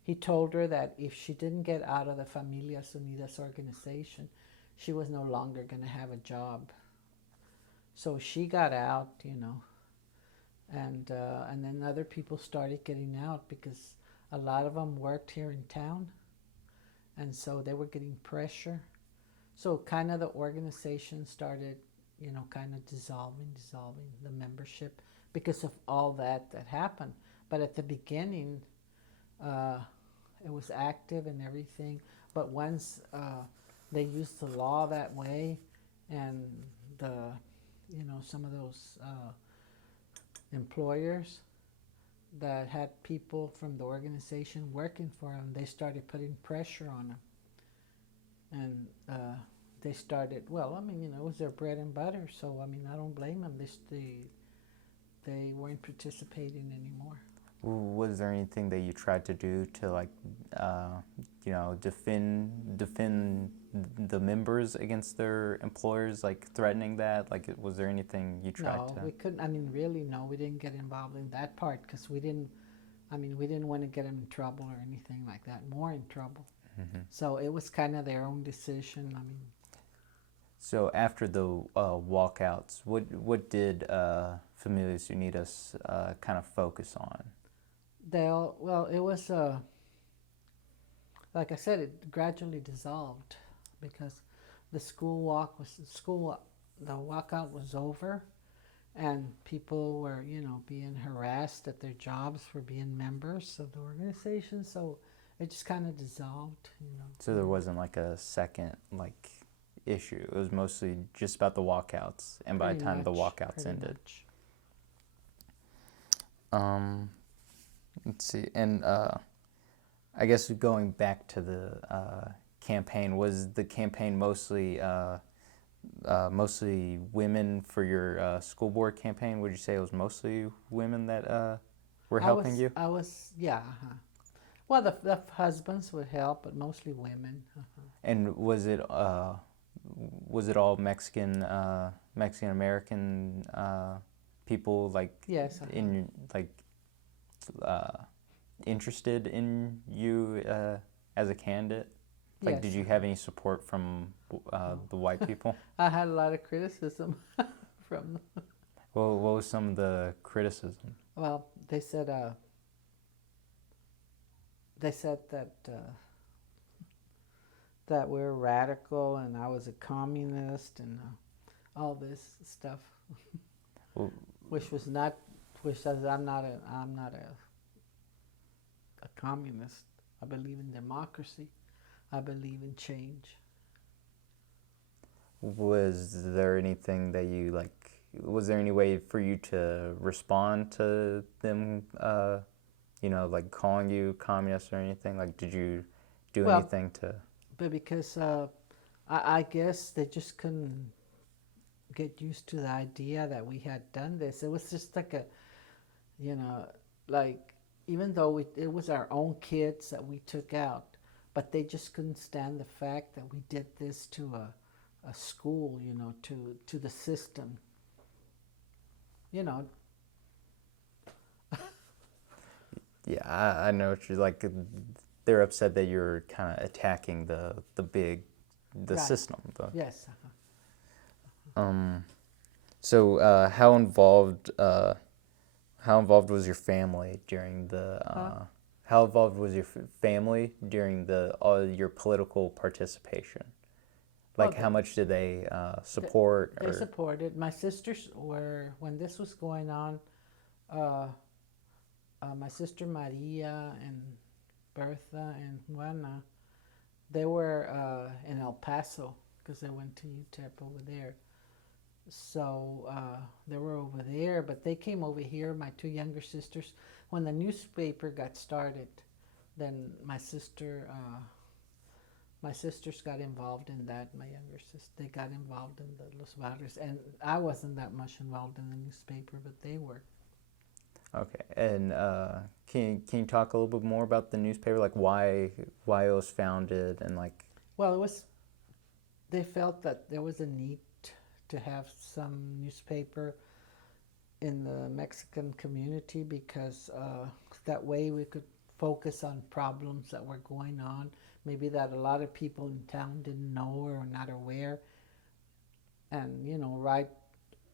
he told her that if she didn't get out of the Familias Unidas organization, she was no longer going to have a job. So she got out, and then other people started getting out because a lot of them worked here in town, and so they were getting pressure. So kind of the organization started, kind of dissolving the membership because of all that happened. But at the beginning, it was active and everything. But once they used the law that way, and some of those employers that had people from the organization working for them, they started putting pressure on them. And they started, it was their bread and butter, so, I don't blame them. They weren't participating anymore. Was there anything that you tried to do to like, defend the members against their employers, like threatening that? Like, was there anything you tried to? No, we couldn't. Really, no, we didn't get involved in that part because we didn't want to get them in trouble or anything like that. More in trouble. Mm-hmm. So it was kind of their own decision. So after the walkouts, what did Familias Unidas kind of focus on? It was, like I said, it gradually dissolved because the walkout was over, and people were, being harassed at their jobs for being members of the organization. So it just kind of dissolved, So there wasn't like a second issue. It was mostly just about the walkouts, and by the time the walkouts ended. Let's see, and I guess going back to the campaign, was the campaign mostly women for your school board campaign? Would you say it was mostly women that? were helping you? Yeah. Well, the husbands would help, but mostly women. And was it all Mexican American people like Yes. in like uh, interested in you as a candidate? Like, Yes. did you have any support from the white people? I had a lot of criticism from them. Well, what was some of the criticism? Well, they said that we're radical and I was a communist and all this stuff, Well, which was not, which says I'm not a communist. I believe in democracy. I believe in change. was there anything that you like? Was there any way for you to respond to them? Like calling you communist or anything? Like, did you do Well, anything to? but because I guess they just couldn't get used to the idea that we had done this. It was just like like even though it was our own kids that we took out, but they just couldn't stand the fact that we did this to a school, to the system. Yeah, I know what you're like. They're upset that you're kind of attacking the Right. system. Yes. So how involved was your family during the how involved was your family during all your political participation? Like, Well, how much did they support? they supported. My sisters were, when this was going on, my sister Maria and Bertha and Juana, they were in El Paso because they went to UTEP over there. So they were over there, but they came over here, my two younger sisters. When the newspaper got started, then my sisters got involved in that. My younger sister, they got involved in the Los Barrios, and I wasn't that much involved in the newspaper, but they were. Okay, and can you talk a little bit more about the newspaper, like why it was founded and like? Well, they felt that there was a need to have some newspaper in the Mexican community because that way we could focus on problems that were going on, maybe that a lot of people in town didn't know or were not aware, and write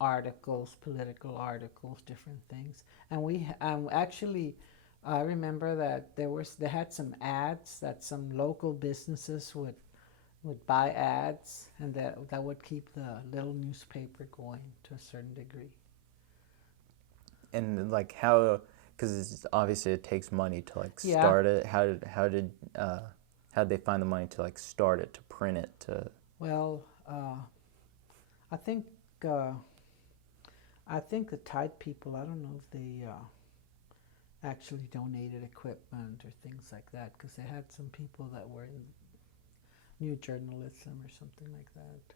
articles, political articles, different things. And we actually, I remember that they had some ads that some local businesses would buy ads, and that would keep the little newspaper going to a certain degree. And like how, because obviously it takes money to like Yeah. start it. How did they find the money to like start it, to print it, to? Well, I think the Tide people, I don't know if they actually donated equipment or things like that, because they had some people that were in new journalism or something like that.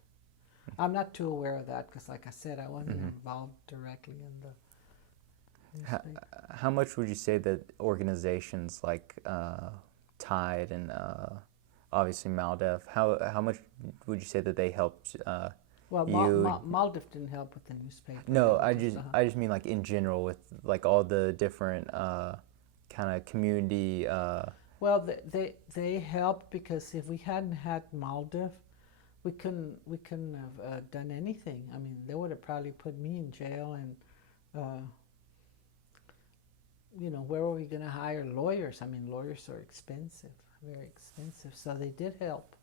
I'm not too aware of that because, like I said, I wasn't involved directly in the newspaper. How much would you say that organizations like Tide and obviously MALDEF, how much would you say that they helped Well, you? Maldif didn't help with the newspaper. No, I just mean like in general with like all the different kind of community. Well, they helped because if we hadn't had Maldif, we couldn't have done anything. I mean, they would have probably put me in jail, and where were we going to hire lawyers? I mean, lawyers are expensive, very expensive. So they did help.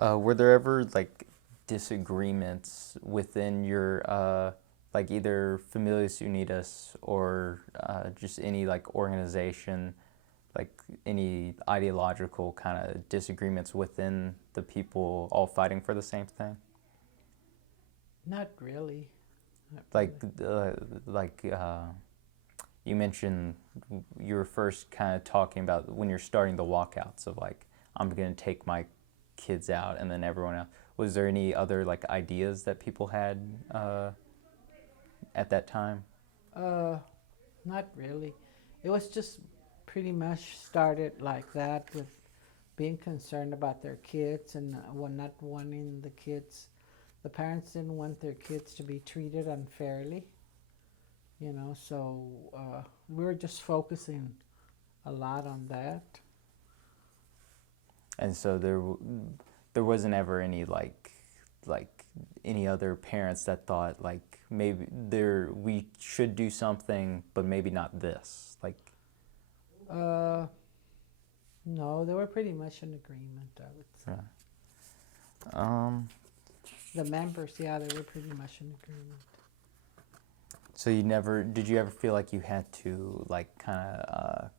Were there ever like disagreements within your like either Familias Unidas or just any like organization, like any ideological kind of disagreements within the people all fighting for the same thing? Not really. Like you mentioned you were first kind of talking about when you're starting the walkouts of like, I'm going to take my kids out and then everyone else. Was there any other like ideas that people had at that time? Uh, Not really. It was just pretty much started like that with being concerned about their kids and not wanting the parents didn't want their kids to be treated unfairly, so we were just focusing a lot on that. And so there wasn't ever any like any other parents that thought like maybe we should do something, but maybe not this. Like, Uh, no, they were pretty much in agreement, I would say. um, The members, yeah, they were pretty much in agreement. so did you ever feel like you had to like kind of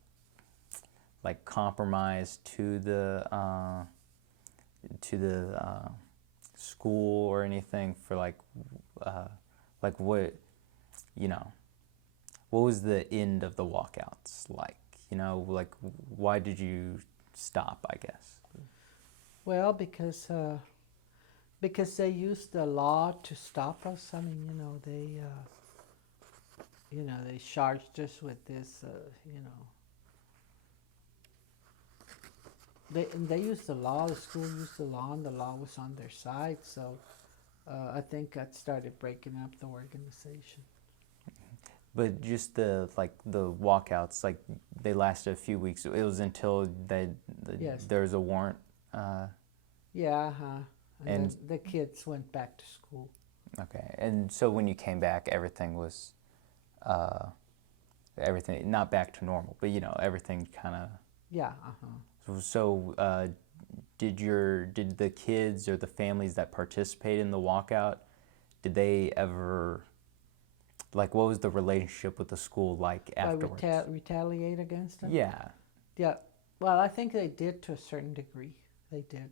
like compromise to the school or anything for like what you know what was the end of the walkouts like? Like why did you stop, I guess? Well, because they used the law to stop us. I mean, they charged us with this, they used the law, the school used the law, and the law was on their side. So I think that started breaking up the organization. But just the walkouts, like they lasted a few weeks. It was until Yes. there was a warrant. Yeah, uh-huh. And And then the kids went back to school. Okay, and so when you came back, everything was everything not back to normal, but everything kind of. Yeah, uh-huh. So did the kids or the families that participated in the walkout, did they ever like what was the relationship with the school like afterwards? Retaliate against them? Yeah. Yeah. Well, I think they did to a certain degree. They did.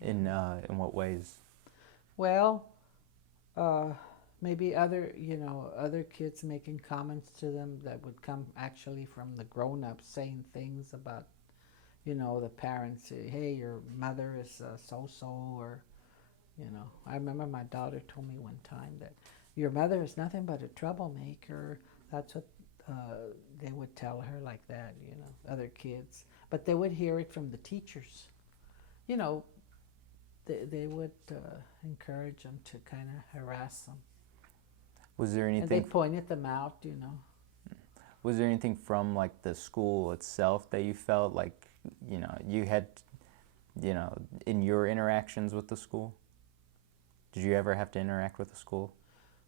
In what ways? Well, maybe other kids making comments to them that would come actually from the grown-ups saying things about, the parents say, hey, your mother is so-so, or, I remember my daughter told me one time that your mother is nothing but a troublemaker. That's what they would tell her like that, other kids. But they would hear it from the teachers. They would encourage them to kind of harass them. Was there And they anything pointed them out, was there anything from like the school itself that you felt like you had in your interactions with the school? Did you ever have to interact with the school?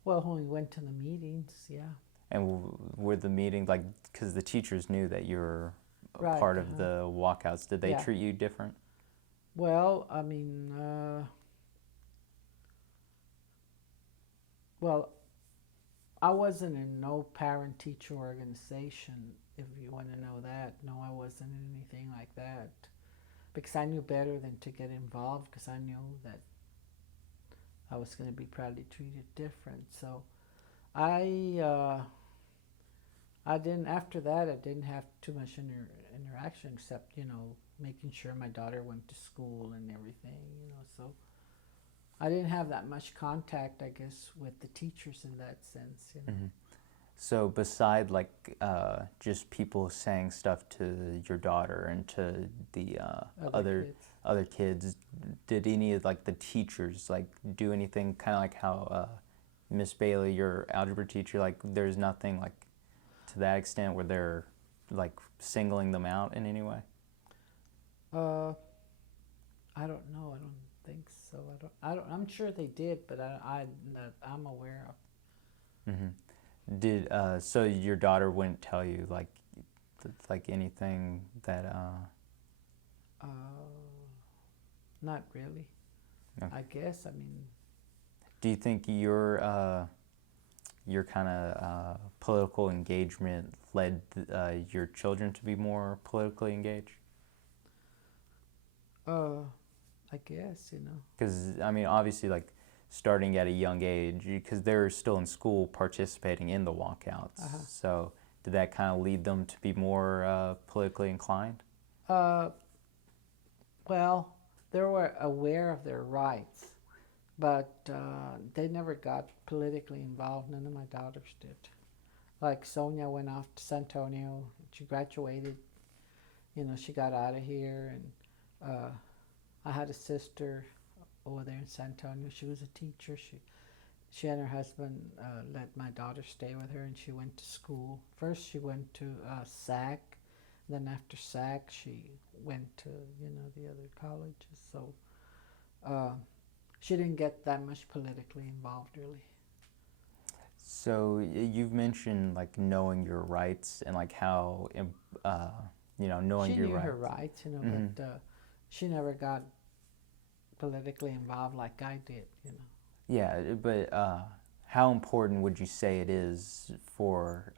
Well, when we went to the meetings, yeah. And were the meetings like because the teachers knew that you were a Right, part of the walkouts? Did they Yeah. treat you different? Well, I mean, well, I wasn't in no parent-teacher organization, if you want to know that. No, I wasn't in anything like that. Because I knew better than to get involved, because I knew that I was going to be probably treated different. So I didn't, after that, I didn't have too much interaction except, making sure my daughter went to school and everything, so I didn't have that much contact, I guess, with the teachers in that sense, Mm-hmm. So beside like just people saying stuff to your daughter and to the other kids, did any of like the teachers like do anything kind of like how Miss Bailey, your algebra teacher, like there's nothing like to that extent where they're like singling them out in any way? I don't know. I don't think so. I'm sure they did, but I'm aware of. Mm-hmm. Did so your daughter wouldn't tell you like anything that Not really. Okay. I guess. I mean, do you think your kind of political engagement led your children to be more politically engaged? I guess, Because I mean, obviously, like starting at a young age, because they're still in school participating in the walkouts. So did that kind of lead them to be more politically inclined? Well, they were aware of their rights, but they never got politically involved. None of my daughters did. like Sonia went off to San Antonio. She graduated. You know, she got out of here, and I had a sister over there in San Antonio. She was a teacher. She and her husband let my daughter stay with her, and she went to school. First, she went to SAC. Then after SAC, she went to, you know, the other colleges. So she didn't get that much politically involved, really. So you've mentioned like knowing your rights and like how you know, knowing She your knew rights. her rights, you know, but she never got politically involved like I did, you know. Yeah, but how important would you say it is for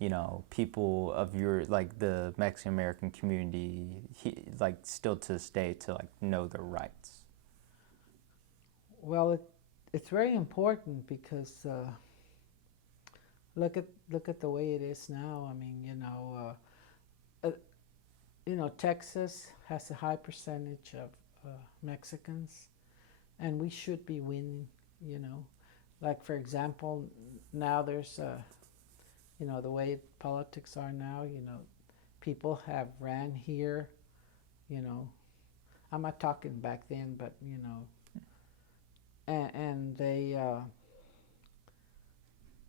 you know, people of your, like the Mexican American community, like still to this day, to like know their rights? Well, it's very important because look at the way it is now. I mean, you know, Texas has a high percentage of Mexicans, and we should be winning. You know, like for example, now there's you know, the way politics are now. You know, people have ran here. You know, I'm not talking back then, but you know, and they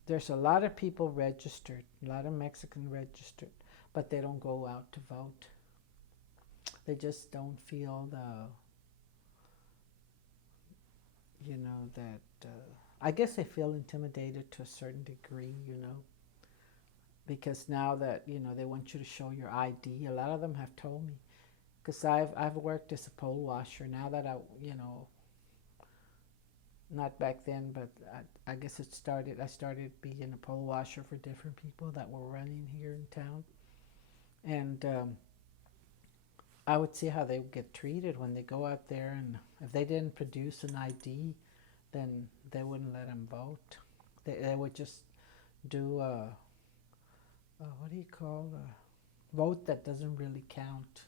there's a lot of people registered, a lot of Mexican registered, but they don't go out to vote. They just don't feel you know, that, I guess they feel intimidated to a certain degree, you know, because now that, you know, they want you to show your ID. A lot of them have told me, because I've worked as a poll washer. Now that you know, not back then, but I guess I started being a poll washer for different people that were running here in town. And I would see how they would get treated when they go out there, and if they didn't produce an ID, then they wouldn't let them vote. They would just do what do you call a vote that doesn't really count.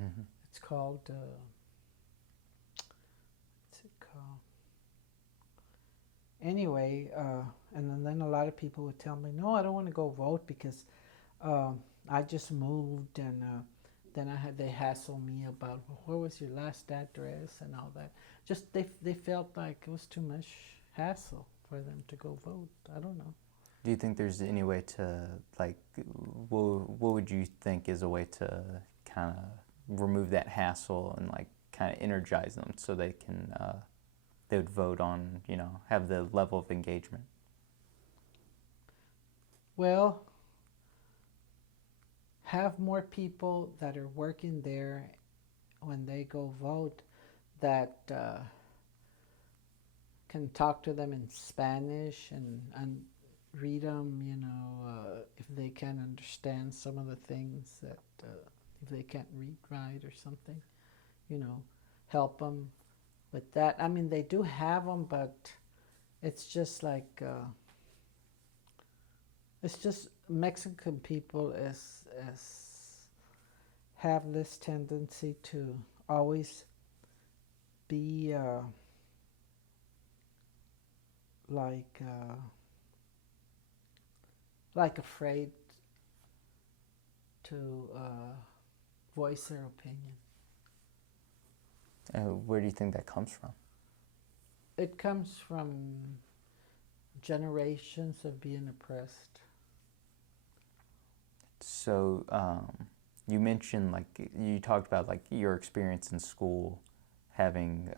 Mm-hmm. It's called what's it called? Anyway, and then a lot of people would tell me, no, I don't want to go vote because I just moved, and then they hassle me about, well, where was your last address and all that. Just they felt like it was too much hassle for them to go vote. I don't know. Do you think there's any way to, like, what would you think is a way to kind of remove that hassle and like kind of energize them so they can they would vote on, you know, have the level of engagement? Well, have more people that are working there when they go vote that can talk to them in Spanish and read them, you know, if they can't understand some of the things that, if they can't read right or something, you know, help them with that. I mean, they do have them, but it's just like, it's just Mexican people have this tendency to always be like afraid to voice their opinion. Where do you think that comes from? It comes from generations of being oppressed. So you mentioned, like, you talked about like your experience in school, having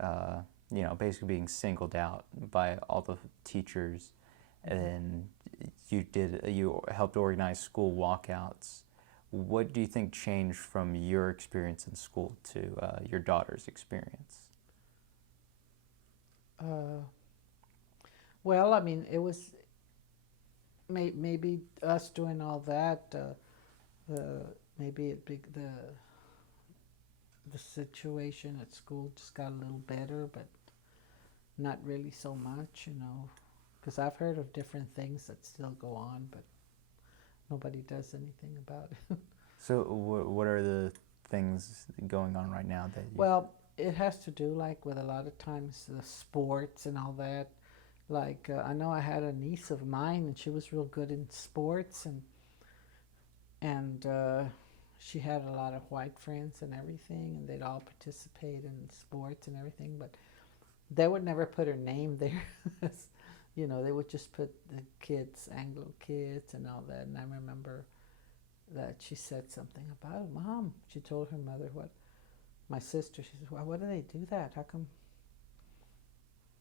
you know, basically being singled out by all the teachers, and then you helped organize school walkouts. What do you think changed from your experience in school to your daughter's experience? Well, I mean, it was maybe us doing all that. Maybe the situation at school just got a little better, but not really so much, you know. Because I've heard of different things that still go on, but nobody does anything about it. So what are the things going on right now that you... Well, it has to do like with a lot of times the sports and all that. Like I know I had a niece of mine, and she was real good in sports, and she had a lot of white friends and everything, and they'd all participate in sports and everything, but they would never put her name there. You know, they would just put the kids, Anglo kids, and all that. And I remember that she said something about it. Mom, she told her mother what my sister. She said, "Well, why do they do that? How come?"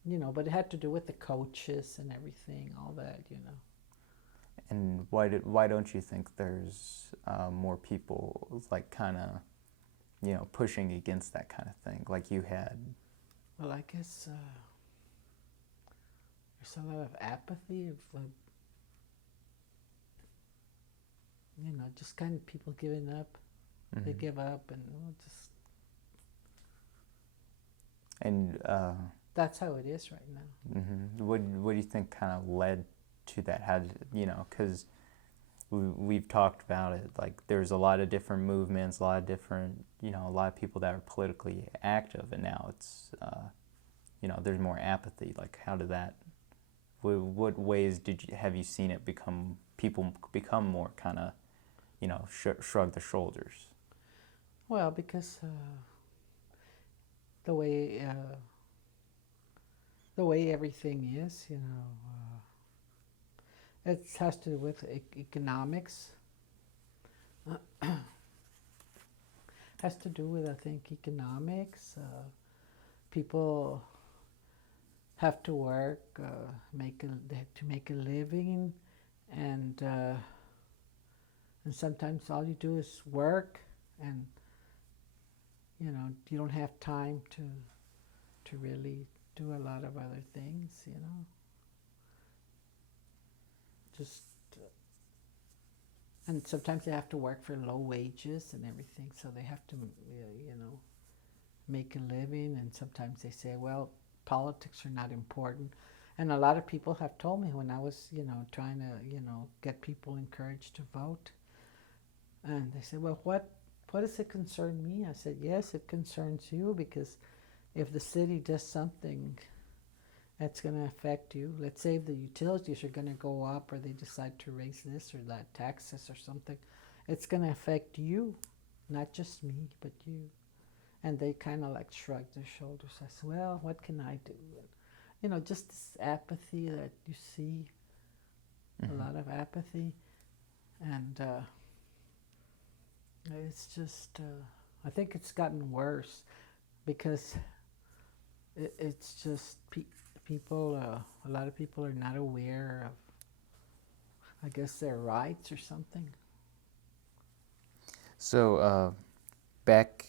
You know, but it had to do with the coaches and everything, all that. You know. And why don't you think there's more people like kind of, you know, pushing against that kind of thing like you had? Well, I guess there's a lot of apathy of, you know, just kind of people giving up. Mm-hmm. They give up and just. And that's how it is right now. mm-hmm. What do you think kind of led to that? How did, you know, because we've talked about it, like there's a lot of different movements, a lot of different, you know, a lot of people that are politically active, and now it's you know, there's more apathy. Like how did that, what ways have you seen it people become more kind of, you know, shrug the shoulders? Well, because the way everything is, you know, it has to do with economics. Has to do with, I think, economics. People have to work, they have to make a living, and sometimes all you do is work, and you know, you don't have time to really do a lot of other things, you know. Just and sometimes they have to work for low wages and everything, so they have to, you know, make a living. And sometimes they say, well, politics are not important. And a lot of people have told me when I was, you know, trying to, you know, get people encouraged to vote, and they said, well, what does it concern me? I said, yes, it concerns you, because if the city does something that's going to affect you, let's say if the utilities are going to go up, or they decide to raise this or that taxes or something, it's going to affect you, not just me, but you. And they kind of like shrugged their shoulders. I said, well, what can I do? And, you know, just this apathy that you see, mm-hmm. a lot of apathy. And it's just, I think it's gotten worse, because it's just people, a lot of people are not aware of, I guess, their rights or something. So back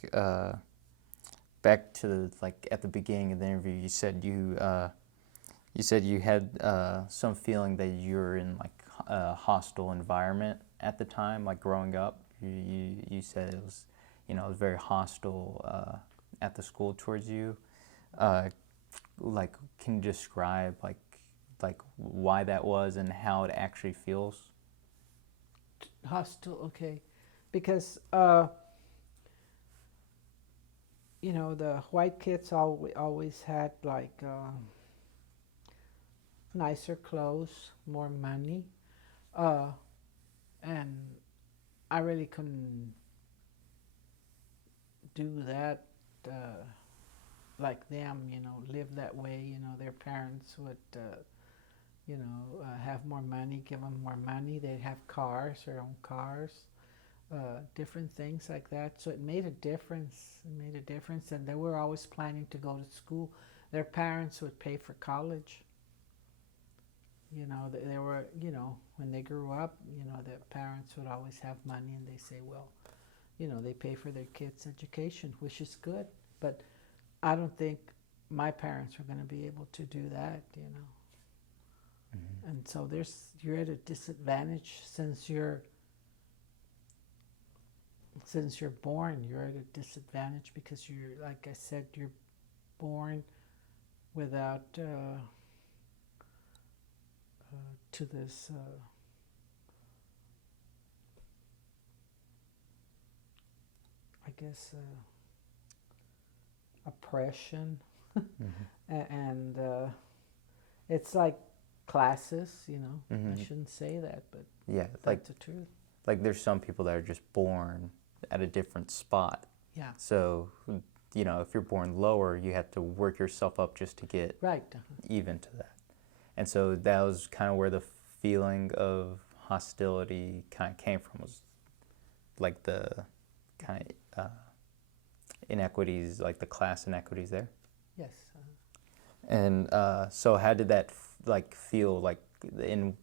to like at the beginning of the interview, you said you had some feeling that you were in like a hostile environment at the time, like growing up. You said it was, you know, it was very hostile at the school towards you. Like, can you describe like why that was and how it actually feels? Hostile, okay, because you know, the white kids always had like nicer clothes, more money, and I really couldn't do that like them, you know, live that way. You know, their parents would, you know, have more money, give them more money. They'd have cars, their own cars, different things like that. So it made a difference. It made a difference, and they were always planning to go to school. Their parents would pay for college. You know, they were, you know, when they grew up, you know, their parents would always have money, and they say, well, you know, they pay for their kids' education, which is good. But I don't think my parents were going to be able to do that, you know. Mm-hmm. And so you're at a disadvantage since you're born. You're at a disadvantage because you're, like I said, you're born without to this I guess oppression, mm-hmm. and It's like classes, you know. I Mm-hmm. shouldn't say that, but Yeah, that's the truth. like there's some people that are just born at a different spot. Yeah, So, you know, if you're born lower, you have to work yourself up just to get right. even to that. And so that was kind of where the feeling of hostility kind of came from, was like the kind of inequities, like the class inequities there. Yes. And so how did that like feel in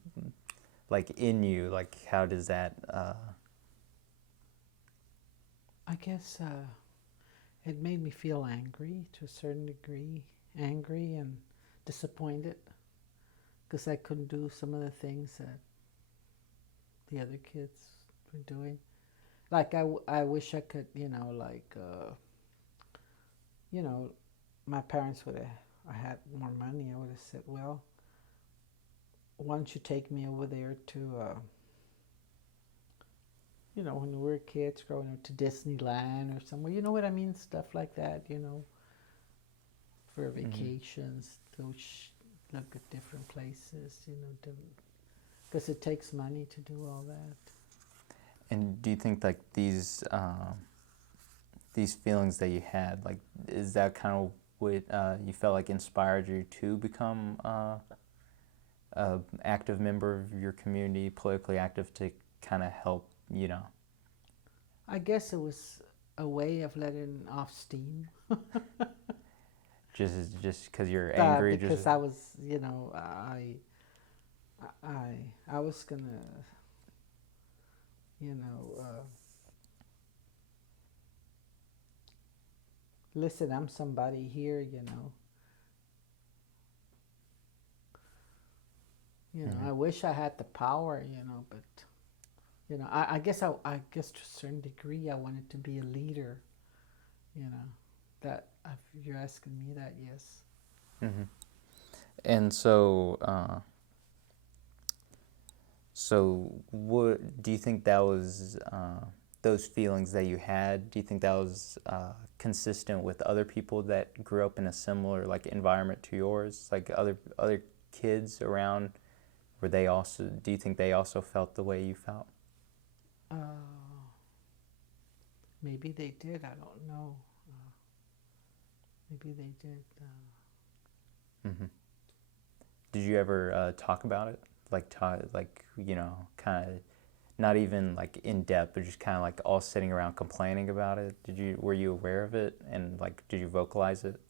in you? Like how does that I guess it made me feel angry to a certain degree, angry and disappointed because I couldn't do some of the things that the other kids were doing. Like I wish I could, you know, you know, my parents would have, I had more money, I would have said, well, why don't you take me over there to, you know, when we were kids growing up, to Disneyland or somewhere, you know what I mean? Stuff like that, you know, for vacations, look at different places, you know, because it takes money to do all that. and do you think like these feelings that you had, like, is that kind of what you felt like inspired you to become a active member of your community, politically active, to kind of help, you know? I guess it was a way of letting off steam. Just because you're angry, Because just I was, you know, I was gonna, you know, listen, I'm somebody here, you know. You know, I wish I had the power, you know, but you know, I guess I guess to a certain degree I wanted to be a leader, you know. That if you're asking me that, yes. and so so what do you think that was? Those feelings that you had, do you think that was consistent with other people that grew up in a similar like environment to yours, like other kids around? Were they also? Do you think they also felt the way you felt? Maybe they did. I don't know. Maybe they did. Did you ever talk about it? Like you know, kind of not even like in depth, but just kind of like all sitting around complaining about it. Were you aware of it, and like did you vocalize it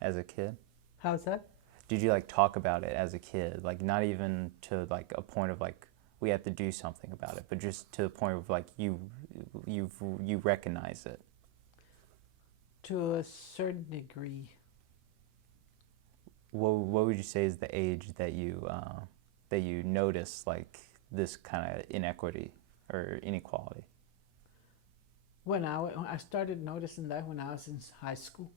as a kid? How's that? Did you like talk about it as a kid, like not even to like a point of like we have to do something about it, but just to the point of like you recognize it? To a certain degree. What would you say is the age that you notice like this kind of inequity or inequality? When I started noticing that when I was in high school.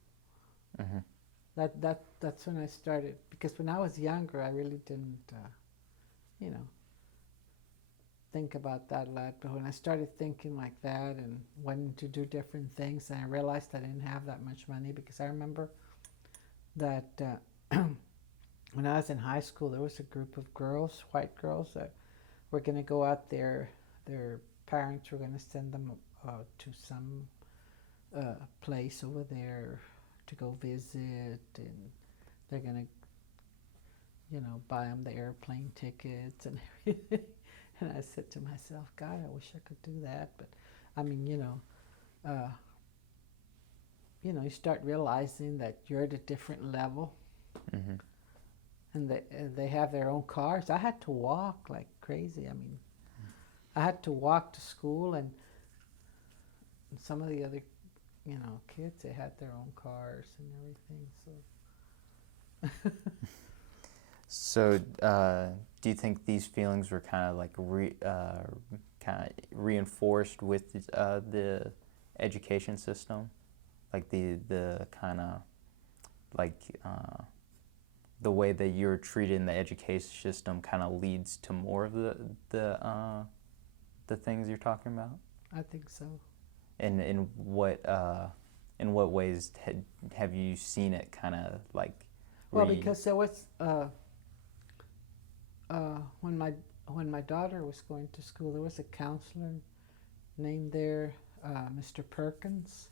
That's when I started, because when I was younger I really didn't, you know, think about that a lot. But when I started thinking like that and wanting to do different things, and I realized I didn't have that much money, because I remember that when I was in high school, there was a group of girls, white girls, that were going to go out there. Their parents were going to send them to some place over there to go visit, and they're going to, you know, buy them the airplane tickets and everything. And I said to myself, God, I wish I could do that. But I mean, you start realizing that you're at a different level, and they have their own cars. I had to walk like crazy. I mean, I had to walk to school, and some of the other, kids, they had their own cars and everything. So So, do you think these feelings were kind of like kind of reinforced with the education system, like the kind of like the way that you're treated in the education system kind of leads to more of the things you're talking about? I think so. And in what ways have you seen it kind of like? Well, because there was when my daughter was going to school, there was a counselor named there, Mr. Perkins.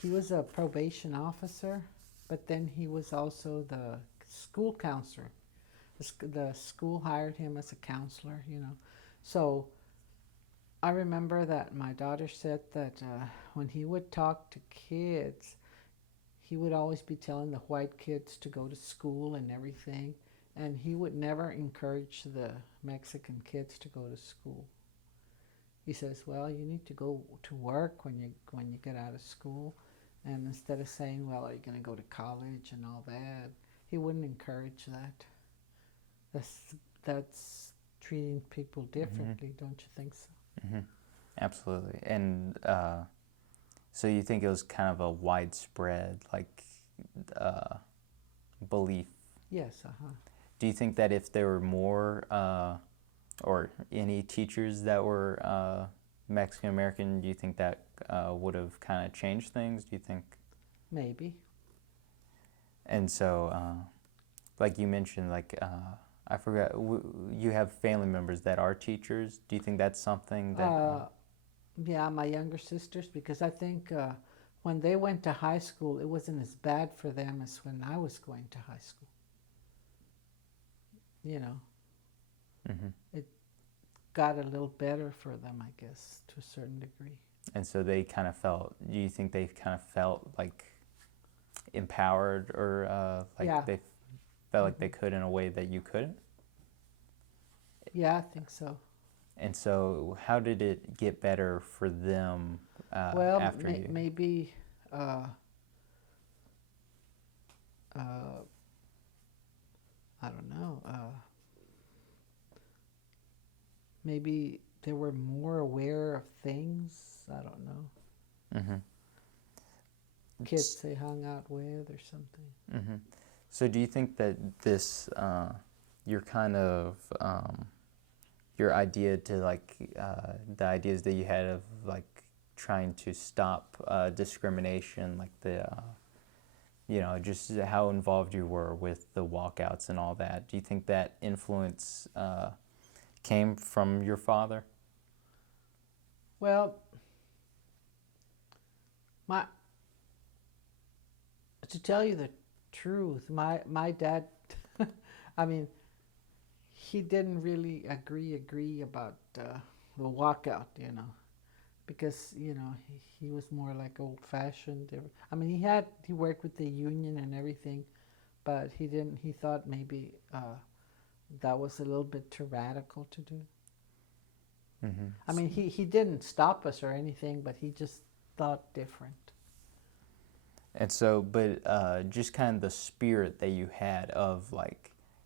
He was a probation officer, but then he was also the school counselor. The school hired him as a counselor, you know. So I remember that my daughter said that when he would talk to kids, he would always be telling the white kids to go to school and everything, and he would never encourage the Mexican kids to go to school. He says, "Well, you need to go to work when you get out of school," and instead of saying, "Well, are you going to go to college and all that," he wouldn't encourage that. That's treating people differently, don't you think so? Mm-hmm. Absolutely. And so you think it was kind of a widespread belief? Yes. Do you think that if there were more or any teachers that were Mexican American, do you think that would have kind of changed things? Do you think? Maybe. And so, like you mentioned, I forgot, you have family members that are teachers. Do you think that's something that? Yeah, my younger sisters, because I think when they went to high school, it wasn't as bad for them as when I was going to high school. You know, Mm-hmm. it got a little better for them, I guess, to a certain degree. And so they kind of felt, do you think they kind of felt like empowered or Yeah. they felt like they could in a way that you couldn't? Yeah, I think so. And so how did it get better for them Well, after you? maybe I don't know. Maybe they were more aware of things. I don't know. Mm-hmm. Kids they hung out with or something. Mm-hmm. So do you think that this, your kind of, your idea to the ideas that you had of trying to stop discrimination, just how involved you were with the walkouts and all that, do you think that influence came from your father? Well, to tell you the truth, my dad, I mean, he didn't really agree about the walkout, you know, because you know he was more like old-fashioned. I mean, he worked with the union and everything, but he didn't. He thought maybe that was a little bit too radical to do. Mm-hmm. I mean, he didn't stop us or anything, but he just thought different. And so, but just kind of the spirit that you had of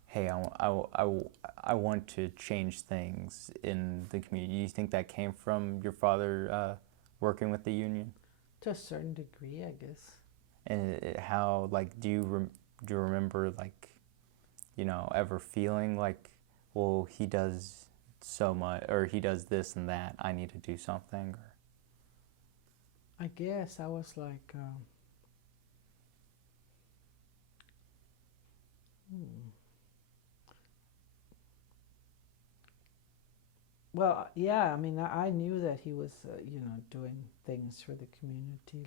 hey, I want to change things in the community. Do you think that came from your father working with the union? To a certain degree, I guess. And how, do you remember, ever feeling well, he does so much, or he does this and that, I need to do something? Or? I guess I was like, well, yeah. I mean, I knew that he was, doing things for the community,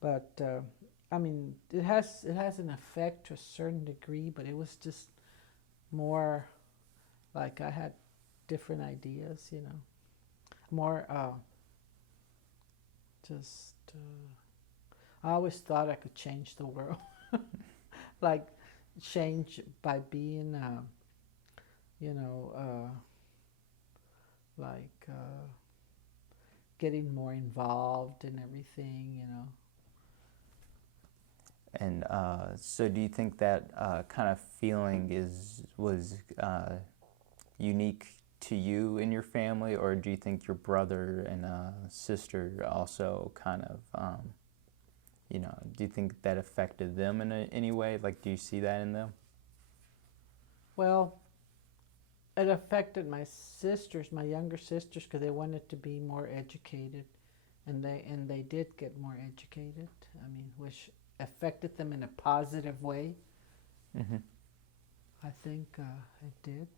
but I mean, it has an effect to a certain degree, but it was just more like I had different ideas, you know, more just. I always thought I could change the world, like change by being, getting more involved in everything, you know. And so do you think that kind of feeling was unique to you and your family, or do you think your brother and sister also kind of, do you think that affected them in any way? Do you see that in them? Well, it affected my sisters, my younger sisters, because they wanted to be more educated, and they did get more educated. I mean, which affected them in a positive way. Mm-hmm. I think it did.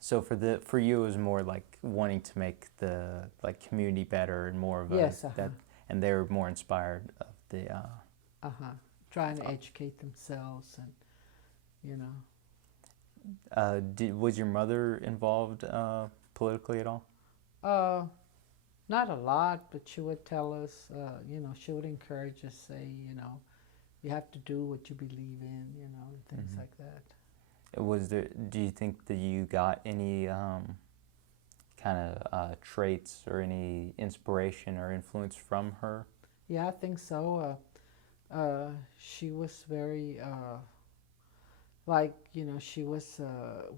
So for you, it was more like wanting to make the like community better and more of a Yes, that, and they were more inspired of the. trying to educate themselves, and you know. Was your mother involved politically at all? Uh, Not a lot, but she would tell us, you know, she would encourage us, say, you know, you have to do what you believe in, you know, and things like that. Was there? Do you think that you got any kind of traits or any inspiration or influence from her? Yeah, I think so. She was very, like, you know, she was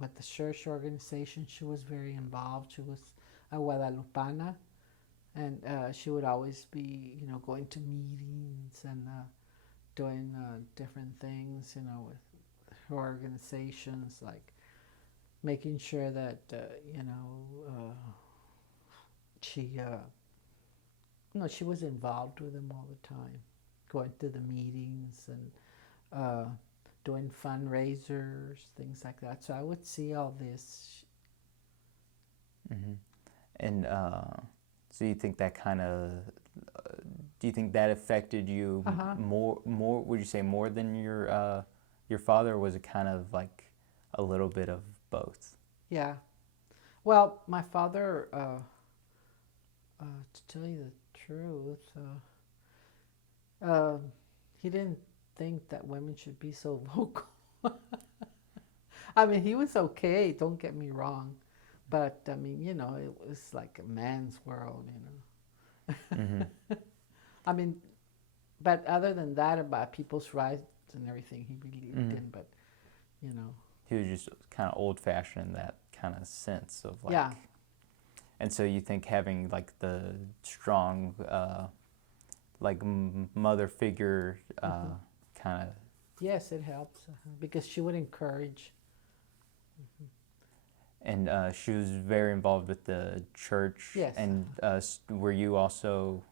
with the church organization, she was very involved. She was a Guadalupana, and she would always be, you know, going to meetings and doing different things, you know, with her organizations, like making sure that, you know, she, no, she was involved with them all the time, going to the meetings and doing fundraisers, things like that. So I would see all this. And so you think that kind of, do you think that affected you more? Would you say more than your father, or was it kind of like a little bit of both? Yeah. Well, my father, to tell you the truth, he didn't think that women should be so vocal. I mean, he was okay, don't get me wrong, but I mean, you know, it was like a man's world, you know. I mean, but other than that, about people's rights and everything, he believed in, but, you know. He was just kind of old fashioned in that kind of sense of like. Yeah. And so you think having like the strong, like mother figure, kind of. Yes, it helps because she would encourage. And she was very involved with the church. Yes. And were you also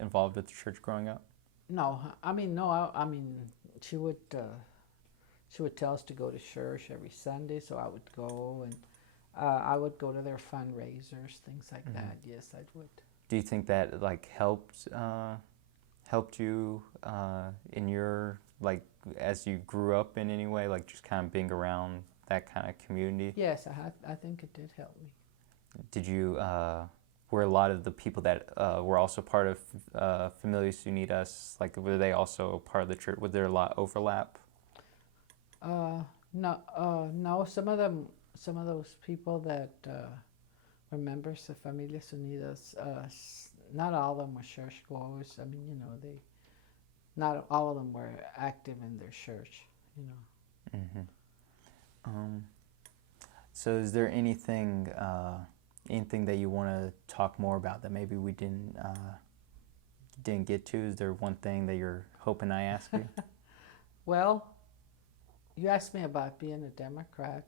involved with the church growing up? No, I mean, no, I mean, she would tell us to go to church every Sunday, so I would go, and I would go to their fundraisers, things like that. Yes, I would. Do you think that like helped you in your like as you grew up in any way, like just kind of being around that kind of community? Yes, I think it did help me. Did you were a lot of the people that were also part of Familias Unidas, like were they also part of the church? Was there a lot overlap? No, no. Some of those people that were members of Familias Unidas, not all of them were churchgoers. I mean, you know, not all of them were active in their church, you know. So is there anything anything that you want to talk more about that maybe we didn't get to? Is there one thing that you're hoping I ask you? Well, you asked me about being a Democrat.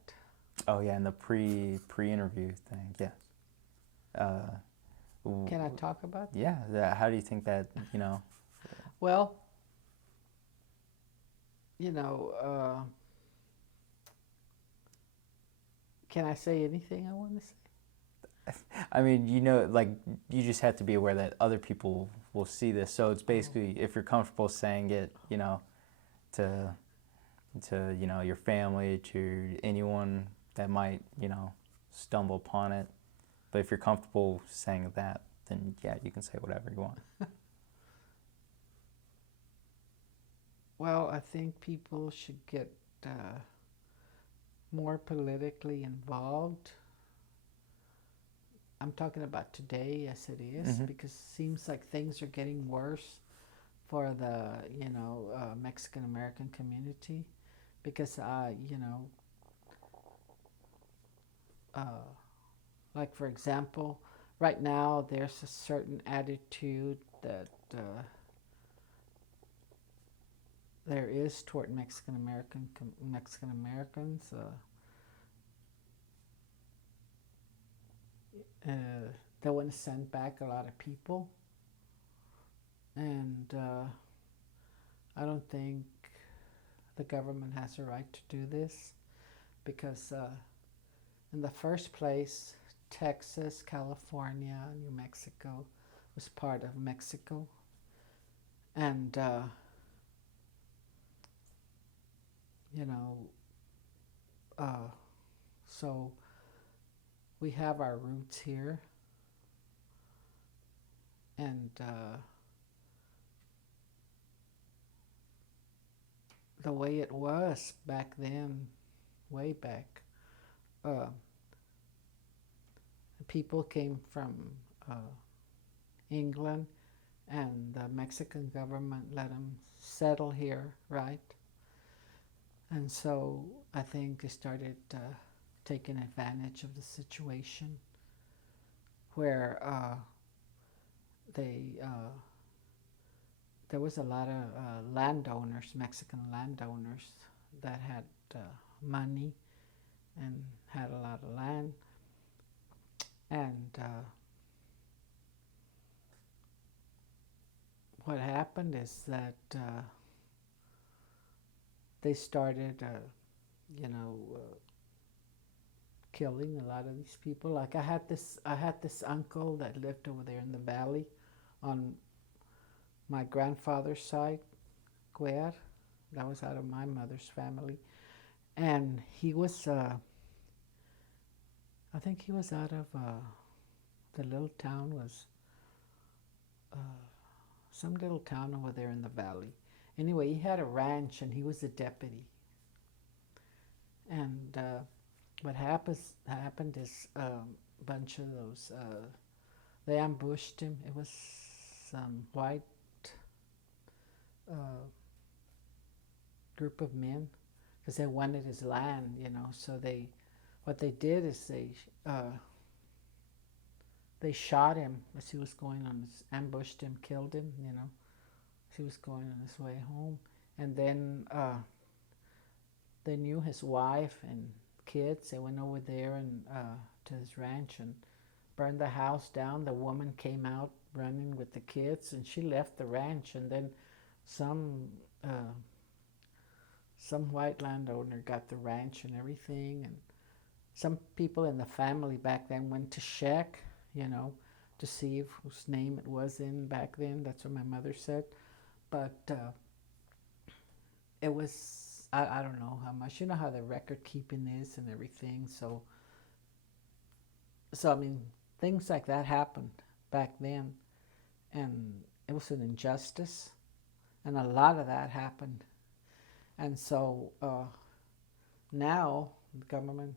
Oh yeah, and the pre-interview thing, yes. Can I talk about that? Yeah. How do you think that, you know? Well, you know, can I say anything I want to say? I mean, you know, like you just have to be aware that other people will see this. So it's basically if you're comfortable saying it, you know, to you know your family, to anyone that might, you know, stumble upon it. But if you're comfortable saying that, then yeah, you can say whatever you want. Well, I think people should get more politically involved. I'm talking about today, as it is, because it seems like things are getting worse for the, you know, Mexican American community, because you know, like for example, right now there's a certain attitude that there is toward Mexican Americans. They want to send back a lot of people, and I don't think the government has a right to do this. because in the first place, Texas, California, New Mexico was part of Mexico. And, you know, so we have our roots here. And the way it was back then, way back, people came from England, and the Mexican government let them settle here, right? And so I think they started taking advantage of the situation where there was a lot of landowners, Mexican landowners, that had money and had a lot of land. And what happened is that they started, killing a lot of these people. Like I had this uncle that lived over there in the valley, on my grandfather's side, Guer. That was out of my mother's family, and he was. I think he was out of the little town was some little town over there in the valley. Anyway, he had a ranch and he was a deputy. And what happened is a bunch of those, they ambushed him. It was some white group of men because they wanted his land, so what they did is they shot him as he was going on ambushed him, killed him, as he was going on his way home. And then they knew his wife and kids. They went over there and to his ranch and burned the house down. The woman came out running with the kids, and she left the ranch. And then some white landowner got the ranch and everything, and some people in the family back then went to check, to see whose name it was in back then. That's what my mother said. But it was, I don't know how much. You know how the record keeping is and everything. So I mean, things like that happened back then. And it was an injustice. And a lot of that happened. And so now the government,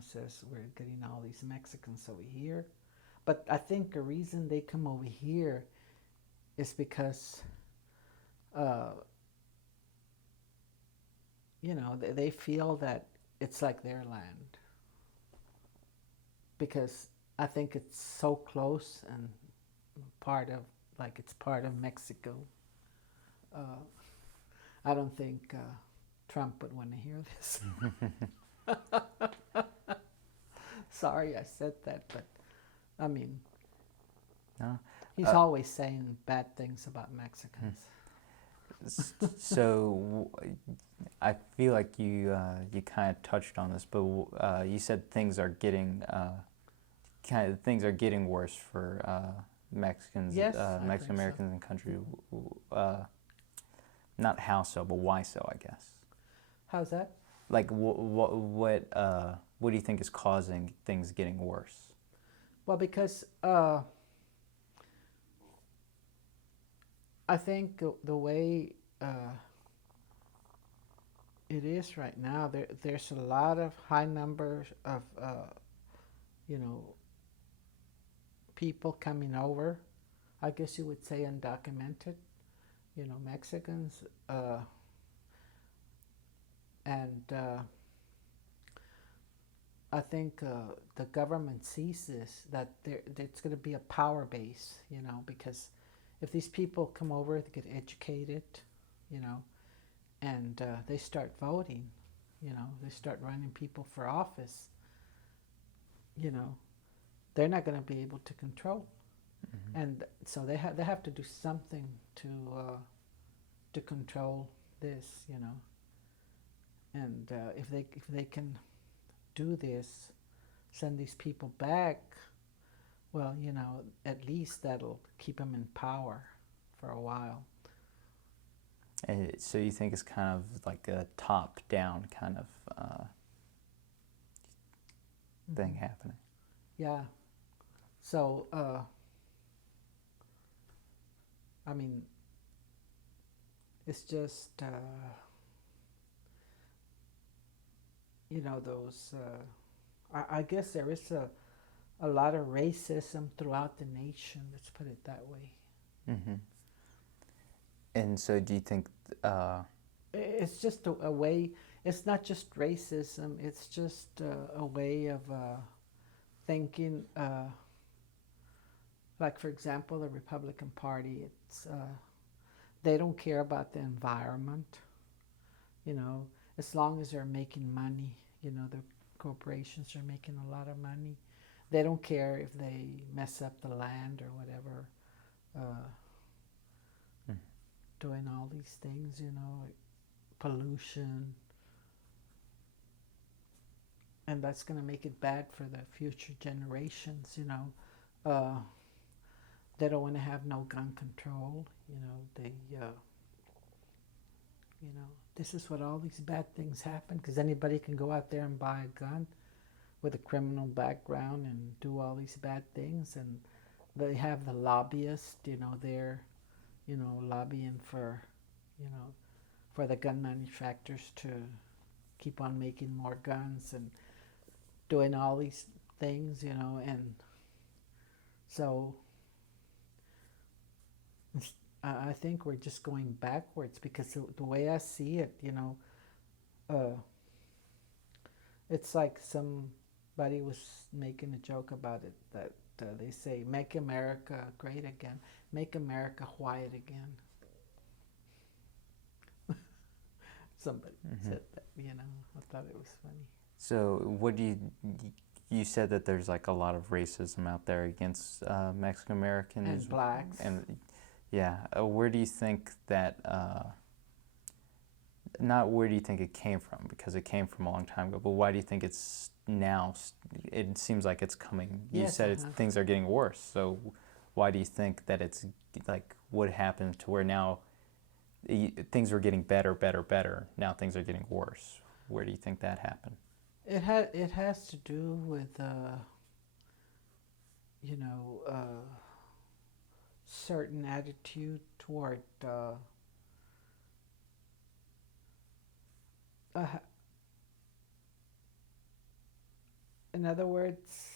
says we're getting all these Mexicans over here. But I think the reason they come over here is because, they feel that it's like their land. Because I think it's so close and it's part of Mexico. I don't think Trump would want to hear this. Sorry I said that, but I mean, no. He's always saying bad things about Mexicans. So I feel like you kind of touched on this, but you said things are getting worse for Mexicans, Yes, Mexican Americans in the country. Not how so, but why so, I guess. How's that? Like what do you think is causing things getting worse? Well, because I think the way it is right now, there's a lot of high numbers of people coming over. I guess you would say undocumented, Mexicans, and I think the government sees this, that it's going to be a power base, because if these people come over, they get educated, and they start voting, they start running people for office, they're not going to be able to control. Mm-hmm. And so they have to do something to control this, and if they can do this, send these people back, well, at least that'll keep them in power for a while. And so you think it's kind of like a top-down kind of thing happening? Yeah. So, I mean, it's just, those, I guess there is a lot of racism throughout the nation, let's put it that way. Mm-hmm. And so do you think... It's just a way, it's not just racism, it's just a way of thinking, like for example, the Republican Party, they don't care about the environment, as long as they're making money, the corporations are making a lot of money. They don't care if they mess up the land or whatever, doing all these things, like pollution. And that's going to make it bad for the future generations, They don't want to have no gun control, this is what all these bad things happen, because anybody can go out there and buy a gun with a criminal background and do all these bad things. And they have the lobbyists, they're, lobbying for, for the gun manufacturers to keep on making more guns and doing all these things, and so I think we're just going backwards, because the way I see it, it's like somebody was making a joke about it, that they say, make America great again, make America white again. Somebody said that, I thought it was funny. So what do you said that there's like a lot of racism out there against Mexican Americans and blacks, and yeah, where do you think that not where do you think it came from, because it came from a long time ago, but why do you think it's now, it seems like it's coming, you said things are getting worse, so why do you think that it's like, what happened to where now things were getting better, now things are getting worse? Where do you think that happened? It has to do with certain attitude toward in other words,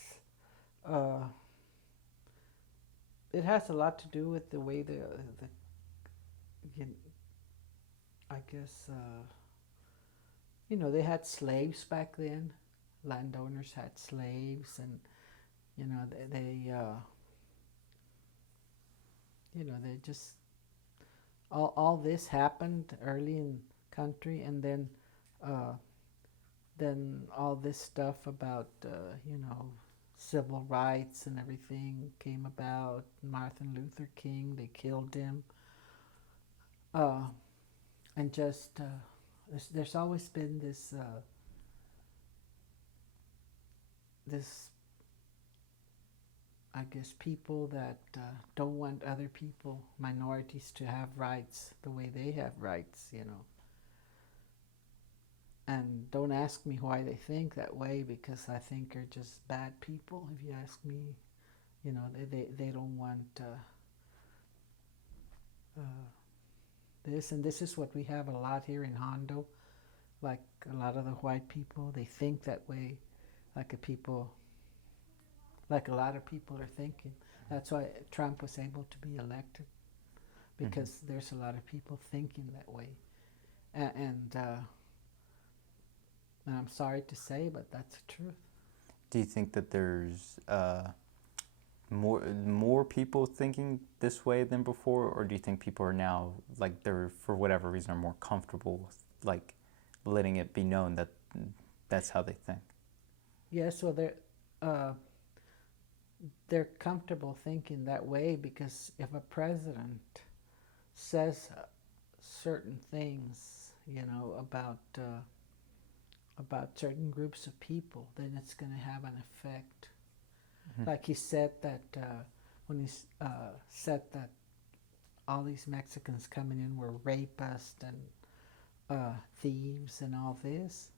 it has a lot to do with the way I guess they had slaves back then. Landowners had slaves, and they just all this happened early in country, and then all this stuff about civil rights and everything came about. Martin Luther King, they killed him, and just there's always been this I guess people that don't want other people, minorities, to have rights the way they have rights, And don't ask me why they think that way, because I think they're just bad people, if you ask me. They don't want this, and this is what we have a lot here in Hondo. Like a lot of the white people, they think that way, like a lot of people are thinking. That's why Trump was able to be elected, because there's a lot of people thinking that way. And I'm sorry to say, but that's the truth. Do you think that there's more people thinking this way than before, or do you think people are now, like, they're, for whatever reason, are more comfortable with, like, letting it be known that that's how they think? Yes, well, they're comfortable thinking that way, because if a president says certain things, about about certain groups of people, then it's going to have an effect. Like he said that when he said that all these Mexicans coming in were rapists and thieves and all this.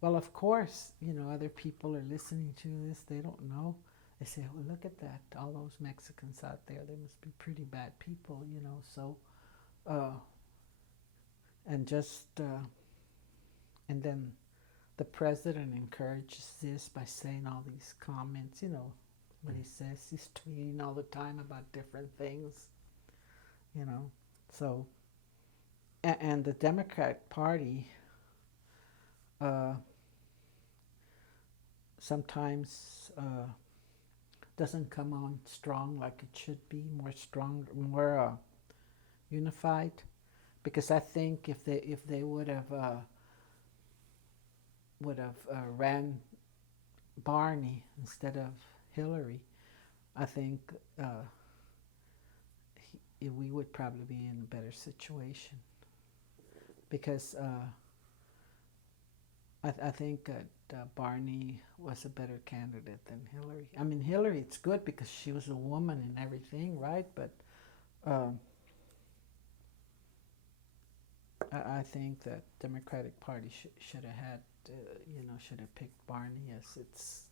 Well, of course, you know, other people are listening to this. They don't know. They say, well, look at that. All those Mexicans out there, they must be pretty bad people, you know. So, and then the president encourages this by saying all these comments, you know, what he says. He's tweeting all the time about different things, you know. So, and the Democratic Party sometimes doesn't come on strong like it should be, more unified. Because I think if they would have ran Barney instead of Hillary, I think we would probably be in a better situation. Because I think that Barney was a better candidate than Hillary. I mean, Hillary, it's good because she was a woman and everything, right? But I think that Democratic Party should have had, should have picked Barney as its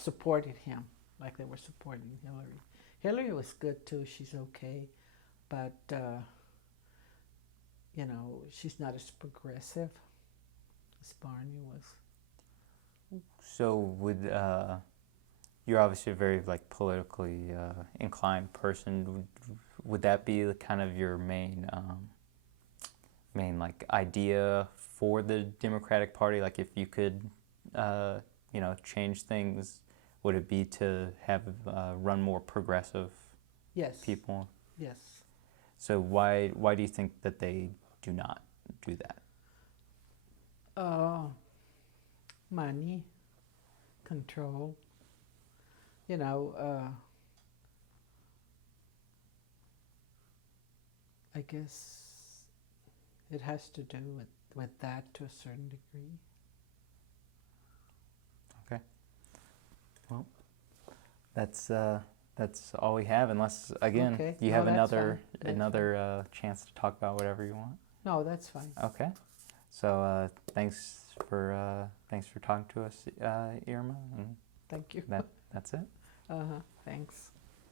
supported him like they were supporting Hillary. Hillary was good too. She's okay, but she's not as progressive as Barney was. So you're obviously a very politically inclined person. Would that be kind of your main idea for the Democratic Party? Like if you could change things, would it be to have run more progressive people? Yes. So why do you think that they do not do that? Money, control, I guess it has to do with that to a certain degree. Okay. Well, that's all we have, unless again you have another chance to talk about whatever you want. No, that's fine. Okay. So thanks for talking to us, Irma. And thank you. That's it. Thanks.